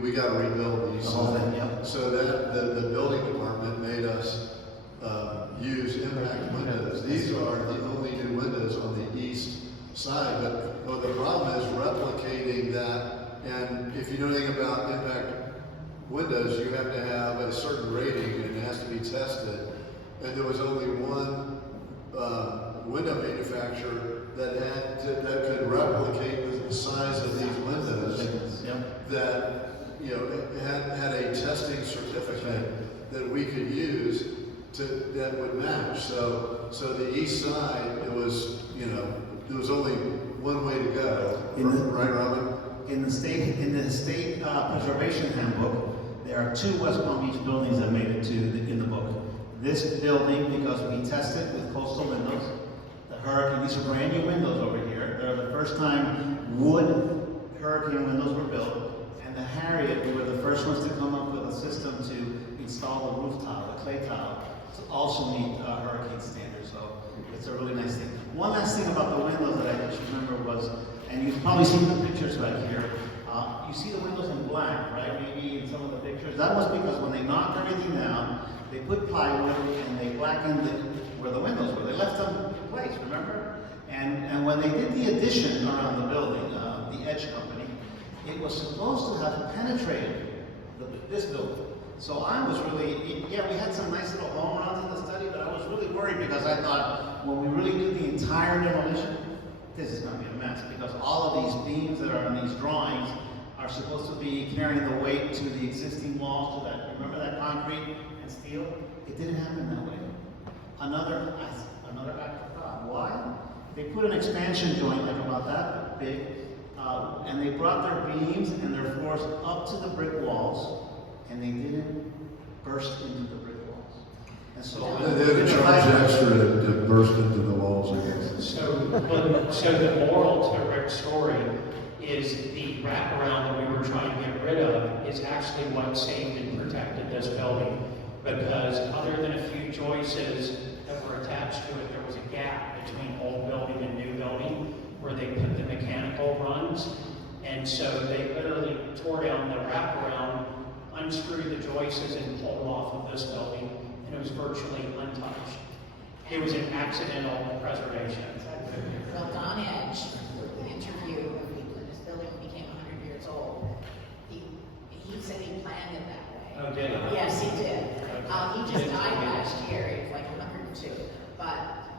we got to rebuild the east side. Yep. So that the building department made us use impact windows. These are the only new windows on the east side, but the problem is replicating that. And if you know anything about impact windows, you have to have a certain rating and it has to be tested. And there was only one window manufacturer that could replicate the size of these windows. Yep. That had a testing certificate that we could use that would match. So the east side, it was there was only one way to go. Right, Robin? In the state preservation handbook, there are 2 West Palm Beach buildings that made it in the book. This building, because we tested with coastal windows, the Hurricane, these are brand new windows over here. They're the first time wood Hurricane windows were built. And the Harriet, we were the first ones to come up with a system to install the roof tile, the clay tile, to also meet Hurricane standards. So it's a really nice thing. One last thing about the windows that I just remember was, and you've probably seen the pictures back here, you see the windows in black, right? Maybe in some of the pictures. That was because when they knocked everything down, they put plywood and they blackened where the windows were. They left them in place, remember? And when they did the addition around the building, the Edge Company, it was supposed to have penetrated this building. So I was really, we had some nice little home runs in the study, but I was really worried because I thought when we really do the entire demolition, this is gonna be a mess, because all of these beams that are in these drawings are supposed to be carrying the weight to the existing walls, to that, remember that concrete and steel? It didn't happen that way. Another act of God. Why? They put an expansion joint like about that big, and they brought their beams and their floors up to the brick walls, and they didn't burst into the brick walls. And so They had to charge extra to burst into the walls, I guess. So the moral to Rick's story is the wraparound that we were trying to get rid of is actually what saved and protected this building. Because other than a few joists that were attached to it, there was a gap between old building and new building where they put the mechanical runs. And so they literally tore down the wraparound, unscrewed the joists and pulled off of this building, and it was virtually untouched. It was an accidental preservation. Well, Don Edge, the interview when this building became 100 years old, he said he planned it that way. Oh, did he? Yes, he did. He just died last year, he was like 102. But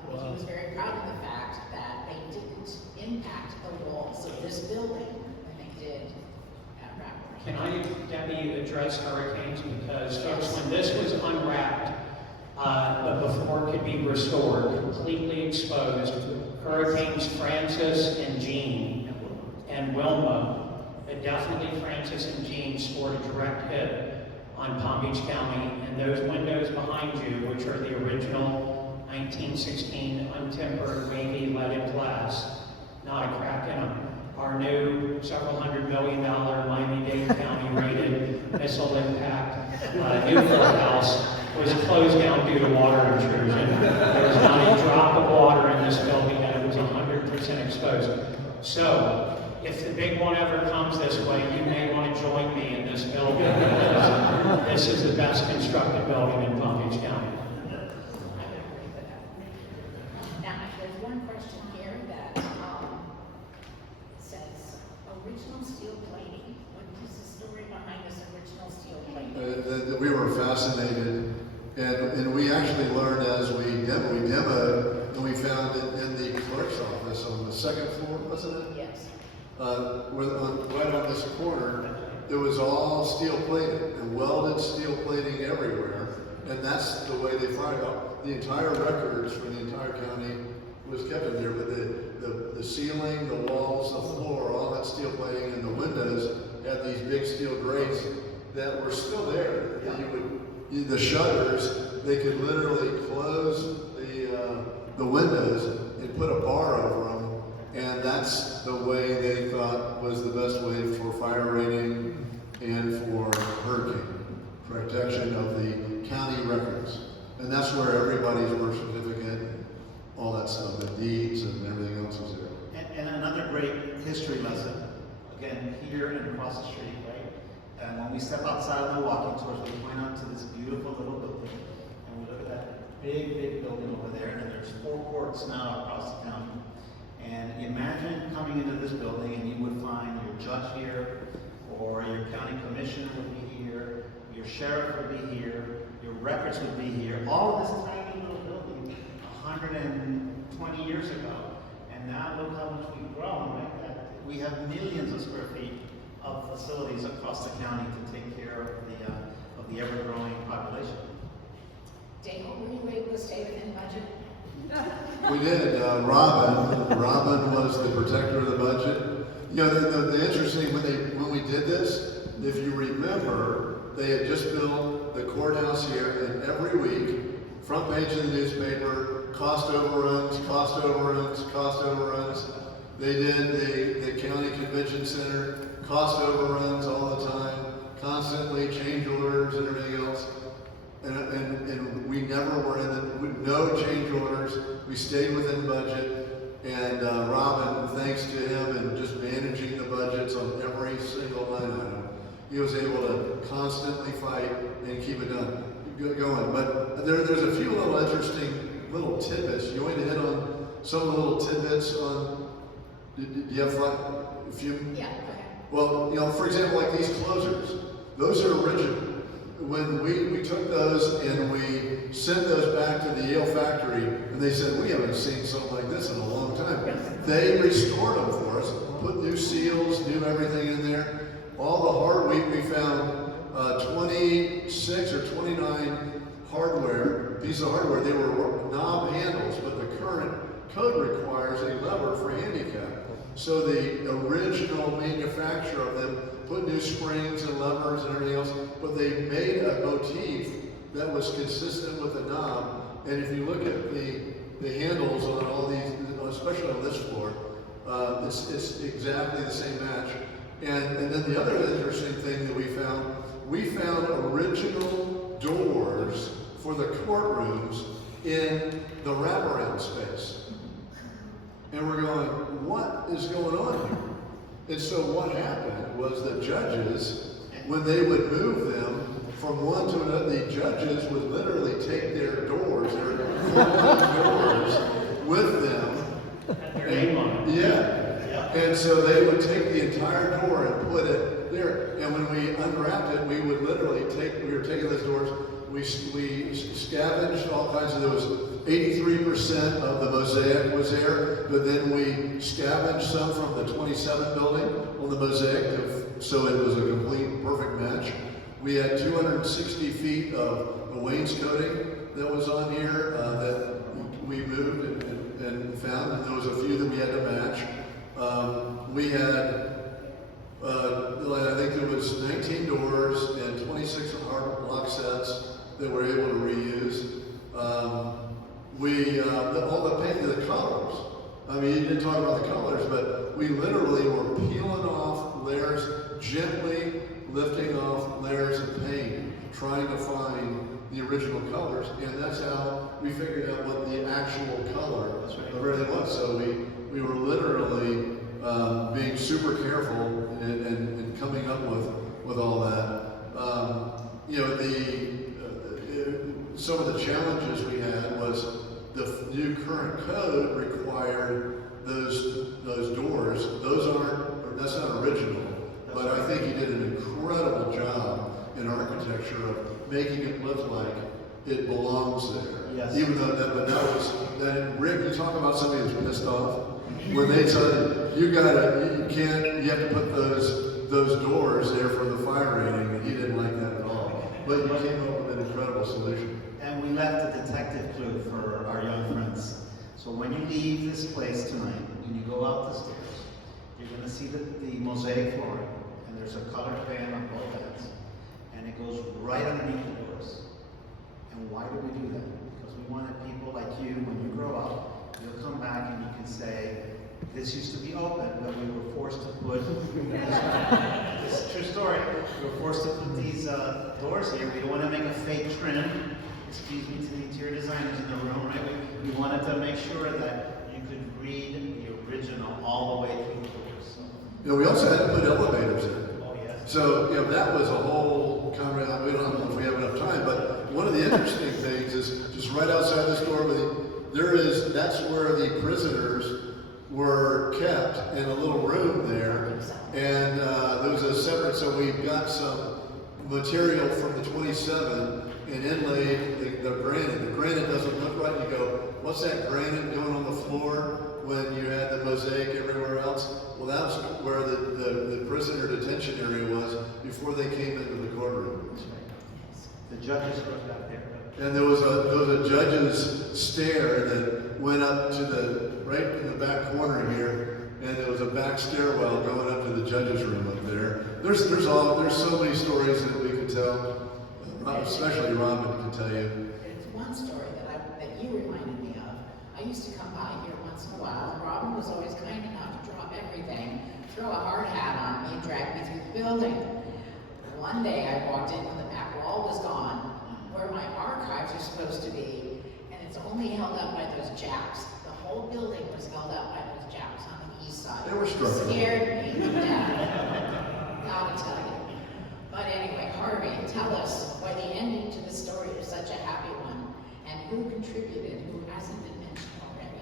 he was very proud of the fact that they didn't impact the walls of this building when they did at wraparound. Can I, Debbie, address hurricanes? Because folks, when this was unwrapped, but before it could be restored, completely exposed, Hurricanes Francis and Jean and Wilma, but definitely Francis and Jean scored a direct hit on Palm Beach County, and those windows behind you, which are the original 1916 untempered wavy leaded glass, not a crack in them. Our new several $100 million Miami-Dade County rated missile impact nuclear house was closed down due to water intrusion. There was not a drop of water in this building, and it was 100% exposed. So, if the big one ever comes this way, you may want to join me in this building, because this is the best constructed building in Palm Beach County. Now, there's one question here that says, original steel plating. What is the story behind this original steel plating? We were fascinated, and we actually learned as we demoed, and we found it in the clerk's office on the second floor, wasn't it? Yes. Right on this corner, it was all steel plated and welded steel plating everywhere, and that's the way they fired out. The entire records for the entire county was kept in there, but the ceiling, the walls, the floor, all had steel plating, and the windows had these big steel grates that were still there. The shutters, they could literally close the windows and put a bar over them. And that's the way they thought was the best way for fire rating and for hurricane protection of the county records. And that's where everybody's birth certificate, all that stuff, the deeds and everything else is there. And another great history lesson, again, here and across the street, right? And when we step outside on the walking tours, we point out to this beautiful little building, and we look at that big building over there, and there's 4 courts now across the county. And imagine coming into this building and you would find your judge here, or your county commissioner would be here, your sheriff would be here, your records would be here, all of this tiny little building 120 years ago. And now look how much we've grown, right? That we have millions of square feet of facilities across the county to take care of the ever-growing population. Dale, were you able to stay within budget? We did. Robin was the protector of the budget. You know, the interesting when we did this, if you remember, they had just built the courthouse here, and every week, front page of the newspaper, cost overruns, cost overruns, cost overruns. They did the county convention center, cost overruns all the time, constantly change orders and everything else. And we never were with no change orders. We stayed within budget. And Robin, thanks to him and just managing the budgets on every single line item, he was able to constantly fight and keep it going. But there's a few little interesting little tidbits. You want to hit on some of the little tidbits on? Do you have a few? Yeah, go ahead. Well, you know, for example, like these closers, those are original. when we took those and we sent those back to the Yale factory, and they said, we haven't seen something like this in a long time. They restored them for us, put new seals, new everything in there. All the we found 26 or 29 pieces of hardware. They were knob handles, but the current code requires a lever for handicap. So the original manufacturer of them put new springs and levers and everything else, but they made a motif that was consistent with the knob. And if you look at the handles on all these, especially on this floor, it's exactly the same match. And then the other interesting thing that we found original doors for the courtrooms in the wraparound space. And we're going, what is going on here? And so what happened was the judges, when they would move them from one to another, the judges would literally take their doors, their doors with them. Their name on it. Yeah. And so they would take the entire door and put it there. And when we unwrapped it, we would literally we were taking those doors, we scavenged all kinds of those. 83% of the mosaic was there, but then we scavenged some from the 27 building on the mosaic, so it was a complete, perfect match. We had 260 feet of the wainscoting that was on here that we moved and found, and there was a few that we had to match. We had, I think there was 19 doors and 26 hard block sets that we're able to reuse. All the paint, the colors. I mean, you didn't talk about the colors, but we literally were peeling off layers, gently lifting off layers of paint, trying to find the original colors, and that's how we figured out what the actual color of everything was. So we were literally being super careful and coming up with all that. Some of the challenges we had was the new current code required those doors. That's not original, but I think he did an incredible job in architecture of making it look like it belongs there. Yes. Even though Rick, you talk about somebody who's pissed off. When they tell you, you have to put those doors there for the fire rating, and he didn't like that at all. But you came up with an incredible solution. And we left a detective clue for our young friends. So when you leave this place tonight, and you go up the stairs, you're going to see the mosaic flooring, and there's a colored band on both ends, and it goes right underneath the doors. And why do we do that? Because we wanted people like you, when you grow up, you'll come back and you can say, this used to be open, but we were forced to put, this is a true story, we were forced to put these doors here. We don't want to make a fake trim. Excuse me to the interior designers in the room, right? We wanted to make sure that you could read the original all the way through the doors. We also had to put elevators in. Oh, yes. So, that was a whole conversation. We don't know if we have enough time, but one of the interesting things is just right outside this door, that's where the prisoners were kept in a little room there. And there was a separate, so we got some material from the 27 and inlaid the granite. The granite doesn't look right. You go, what's that granite doing on the floor when you had the mosaic everywhere else? Well, that's where the prisoner detention area was before they came into the courtroom. The judges wrote that there. And there was a judge's stair that went up to right in the back corner here, and there was a back stairwell going up to the judge's room up there. There's so many stories that we could tell. Especially Robin can tell you. There's one story that you reminded me of. I used to come by here once in a while. Robin was always kind enough to drop everything, throw a hard hat on me, and drag me through the building. One day I walked in when the back wall was gone, where my archives are supposed to be, and it's only held up by those jacks. The whole building was held up by those jacks on the east side. They were struggling. Scared me to death. Gotta tell you. But anyway, Harvey, tell us why the ending to the story is such a happy one, and who contributed, who hasn't been mentioned already.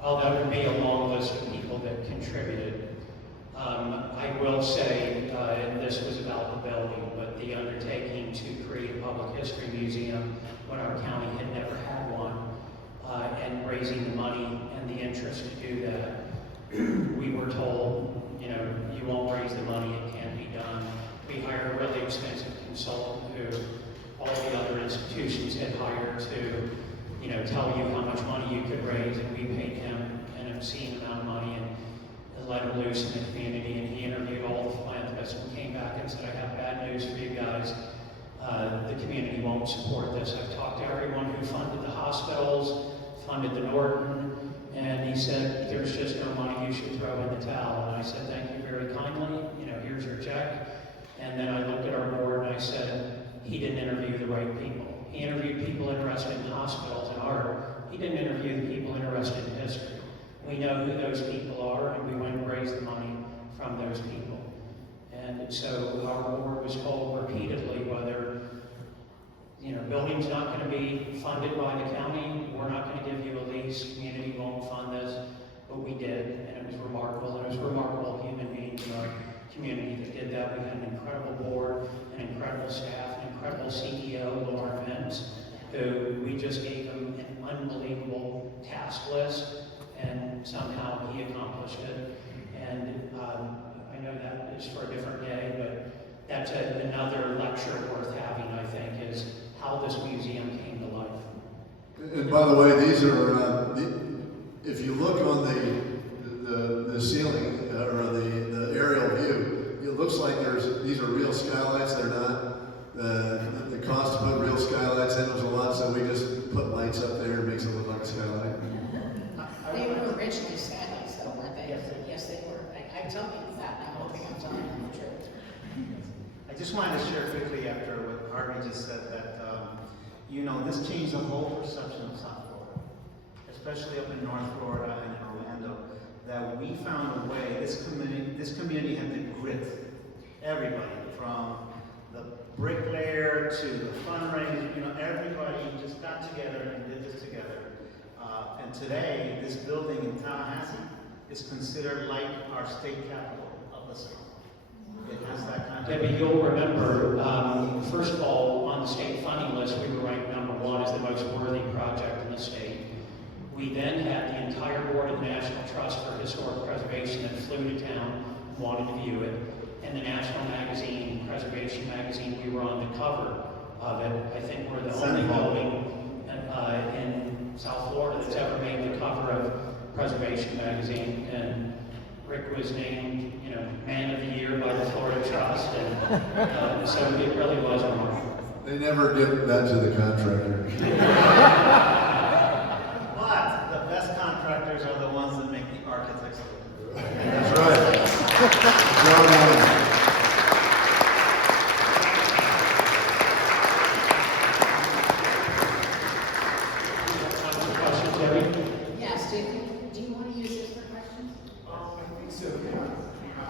Well, that would be a long list of people that contributed. I will say, and this was about the building, but the undertaking to create a public history museum when our county had never had one, and raising the money and the interest to do that, we were told, you know, you won't raise the money, it can't be done. We hired a really expensive consultant who all the other institutions had hired to, you know, tell you how much money you could raise, and we paid him an obscene amount of money and let him loose in the community, and he interviewed all the philanthropists and came back and said, I have bad news for you guys. The community won't support this. I've talked to everyone who funded the hospitals, funded the Norton, and he said, there's just no money, you should throw in the towel. And I said, thank you very kindly, you know, here's your check. And then I looked at our board and I said, he didn't interview the right people. He interviewed people interested in hospitals and art. He didn't interview the people interested in history. We know who those people are, and we went and raised the money from those people. And so our board was told repeatedly whether, you know, building's not going to be funded by the county, we're not going to give you a lease, community won't fund this, but we did, and it was remarkable, and it was remarkable human beings in our community that did that. We had an incredible board, an incredible staff, an incredible CEO, Lauren Mims, who we just gave him an unbelievable task list, and somehow he accomplished it. And I know that is for a different day, but that's another lecture worth having, I think, is how this museum came to life. And by the way, these are, if you look on the ceiling, or the aerial view, it looks like these are real skylights. They're not. The cost to put real skylights in was a lot, so we just put lights up there and makes it look like a skylight. They were originally skylights though, weren't they? Yes, they were. I tell people that, and I'm hoping I'm telling them the truth. I just wanted to share quickly after what Harvey just said that, you know, this changed the whole perception of South Florida, especially up in North Florida and in Orlando, that we found a way, this community had the grit. Everybody, from the bricklayer to the fundraiser, you know, everybody just got together and did this together. And today, this building in Tallahassee is considered like our state capital of the South. It has that kind of... Debbie, you'll remember, first of all, on the state funding list, we were ranked #1 as the most worthy project in the state. We then had the entire board of the National Trust for Historic Preservation that flew to town, wanted to view it. And the national magazine, Preservation Magazine, we were on the cover of it. I think we're the only building in South Florida that's ever made the cover of Preservation Magazine. And Rick was named, you know, Man of the Year by the Florida Trust, and so it really was remarkable. They never give that to the contractor. But the best contractors are the ones that make the architects look good. That's right. John Questions, Debbie? Yes, do you want to use this for questions? I think so, yeah.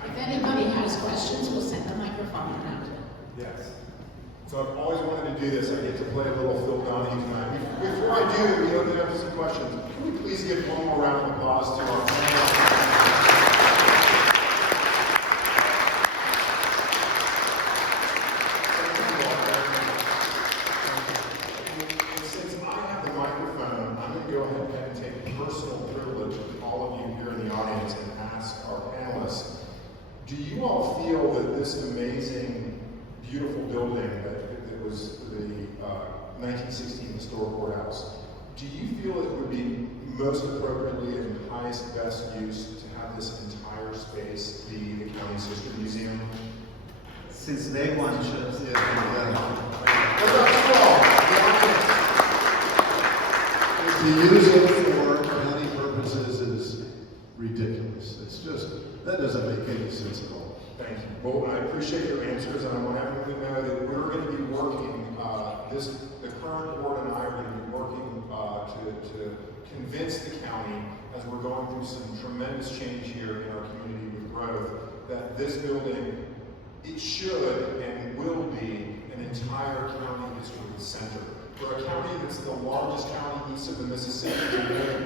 If anybody has questions, we'll send the microphone around. Yes. So I've always wanted to do this. I get to play a little Phil Donahue tonight. Before I do, we open up to some questions. Can we please give one more round of applause to our panel? Since I have the microphone, I'm going to go ahead and take personal privilege of all of you here in the audience and ask our panelists, do you all feel that this amazing, beautiful building that was the 1916 historic courthouse, do you feel it would be most appropriately and highest best use to have this entire space be the county's history museum? Since day one, it should have said, What about you all? To use it for county purposes is ridiculous. It's just, that doesn't make any sense at all. Thank you. Well, I appreciate your answers, and I want everyone to know that we're going to be working, the current board and I are going to be working to convince the county, as we're going through some tremendous change here in our community with growth, that this building, it should and will be an entire county historical center. For a county that's the largest county east of the Mississippi,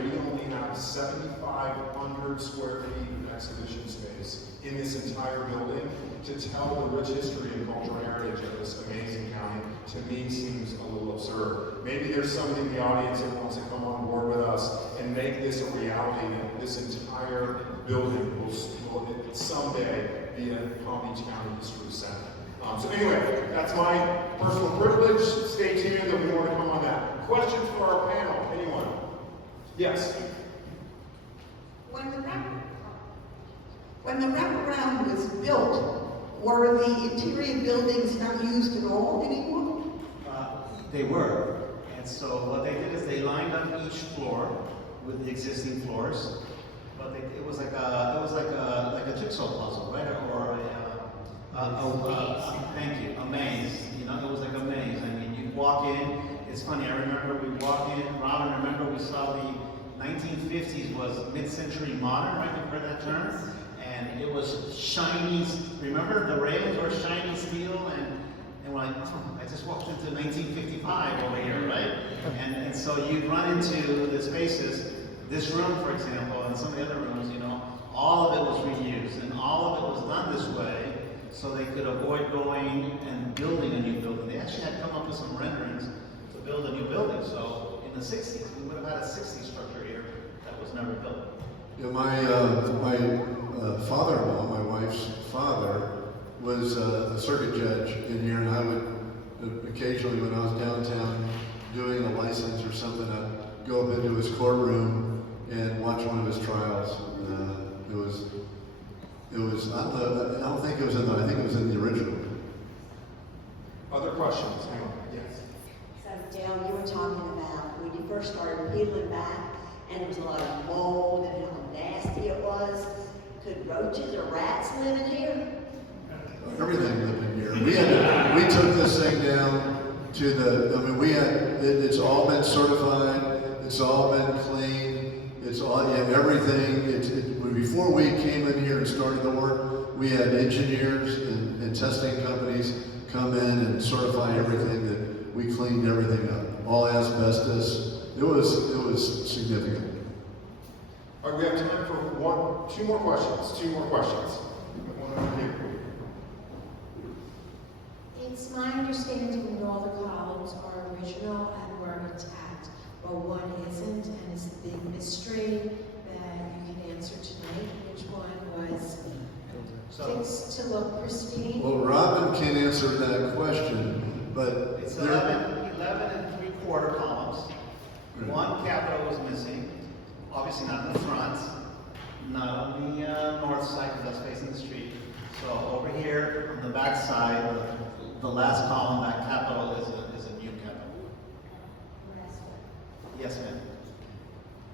we only have 7,500 square feet exhibition space in this entire building to tell the rich history and cultural heritage of this amazing county, to me seems a little absurd. Maybe there's somebody in the audience that wants to come on board with us and make this a reality, that this entire building will someday be a Palm Beach County History Center. So anyway, that's my personal privilege. Stay tuned, there'll be more to come on that. Questions for our panel, anyone? Yes? When the wraparound was built, were the interior buildings not used at all anymore? They were. And so what they did is they lined up each floor with the existing floors. But it was like a jigsaw puzzle, right? Or thank you, a maze. You know, it was like a maze. I mean, you'd walk in. It's funny. I remember we walk in. Robin, remember we saw the 1950s was mid-century modern, right? You've heard that term? And it was shiny. Remember the railings were shiny steel, and we're like, oh, I just walked into 1955 over here, right? And so you'd run into the spaces. This room, for example, and some of the other rooms, you know, all of it was reused, and all of it was done this way so they could avoid going and building a new building. They actually had come up with some renderings to build a new building. So in the 60s, we would have had a 60s structure here that was never built. Yeah, my father-in-law, my wife's father, was a circuit judge in here, and I would occasionally, when I was downtown doing a license or something, I'd go up into his courtroom and watch one of his trials. It was. I don't think it was in the. I think it was in the original. Other questions? Anyone? Yes. So Dale, you were talking about when you first started peeling back, and there was a lot of mold and how nasty it was. Could roaches or rats live in here? Everything lived in here. We took this thing down to the. I mean, we had. It's all been certified. It's all been clean. It's all everything. Before we came in here and started the work, we had engineers and testing companies come in and certify everything. That we cleaned everything up. All asbestos. It was significant. All right, we have time for two more questions. One over here. It's my understanding that all the columns are original and were intact, but one isn't, and it's a big mystery that you can answer tonight. Which one was fixed to look pristine? Well, Robin can answer that question, but It's 11 and 3/4 columns. Right. One capital was missing, obviously not in the front, not on the north side because that's facing the street. So over here on the back side, the last column, that capital is a new capital. Yes, ma'am.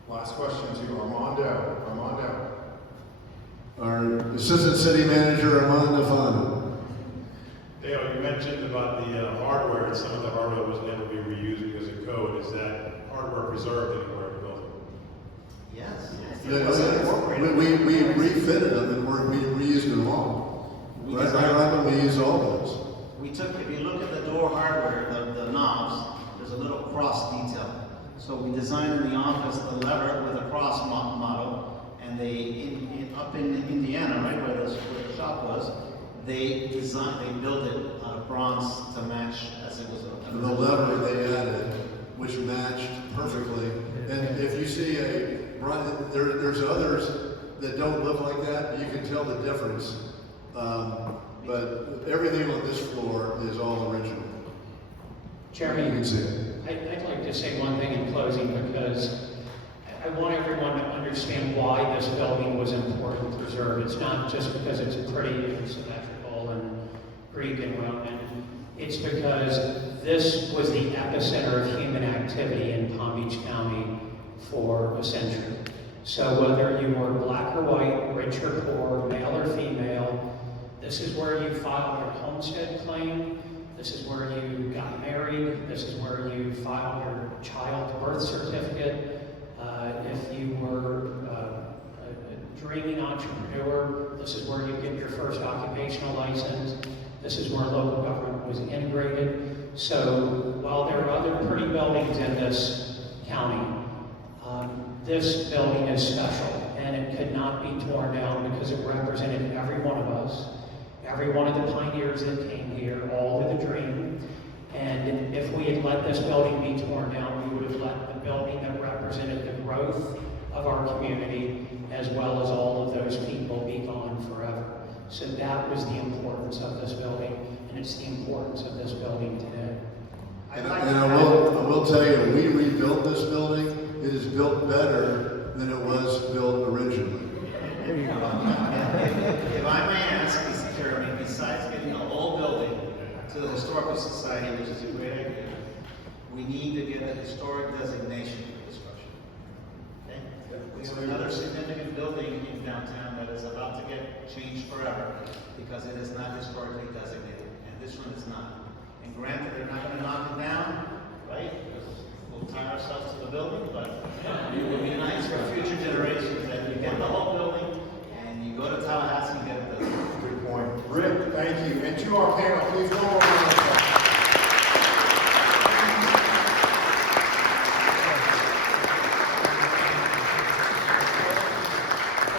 Last question to Armando. our Assistant City Manager, Armando Fano. Dale, you mentioned about the hardware, and some of the hardware was never be reused because of code. Is that hardware preserved anywhere in the building? Yes. We refitted them and we reused them all. Right, we used all those. We took, if you look at the door hardware, the knobs, there's a little cross detail. So we designed in the office the lever with a cross model, and up in Indiana, right where the shop was, they built it out of bronze to match as it was. The lever they added, which matched perfectly. And if you see there's others that don't look like that, you can tell the difference. But everything on this floor is all original. You Chairman, can see it. I'd like to say one thing in closing, because I want everyone to understand why this building was important to preserve. It's not just because it's pretty and symmetrical and Greek and Roman. It's because this was the epicenter of human activity in Palm Beach County for a century. So whether you were black or white, rich or poor, male or female, this is where you filed your homestead claim. This is where you got married. This is where you filed your child's birth certificate. If you were a dreaming entrepreneur, this is where you get your first occupational license. This is where local government was integrated. So while there are other pretty buildings in this county, this building is special. and it could not be torn down because it represented every one of us, every one of the pioneers that came here, all with a dream. And if we had let this building be torn down, we would have let the building that represented the growth of our community, as well as all of those people, be gone forever. So that was the importance of this building, and it's the importance of this building today. And I will tell you, we rebuilt this building. It is built better than it was built originally. If I may ask, Mr. Chairman, besides getting the whole building to the Historical Society, which is a great idea, we need to get a historic designation for this structure. Okay? We have another significant building in downtown that is about to get changed forever because it is not historically designated, and this one is not. And granted, they're not going to knock it down, right? Because we'll tie ourselves to the building, but it would be nice for future generations that you get the whole building and you go to Tallahassee and get it done. Good point. Rick, thank you. And to our panel, please go over.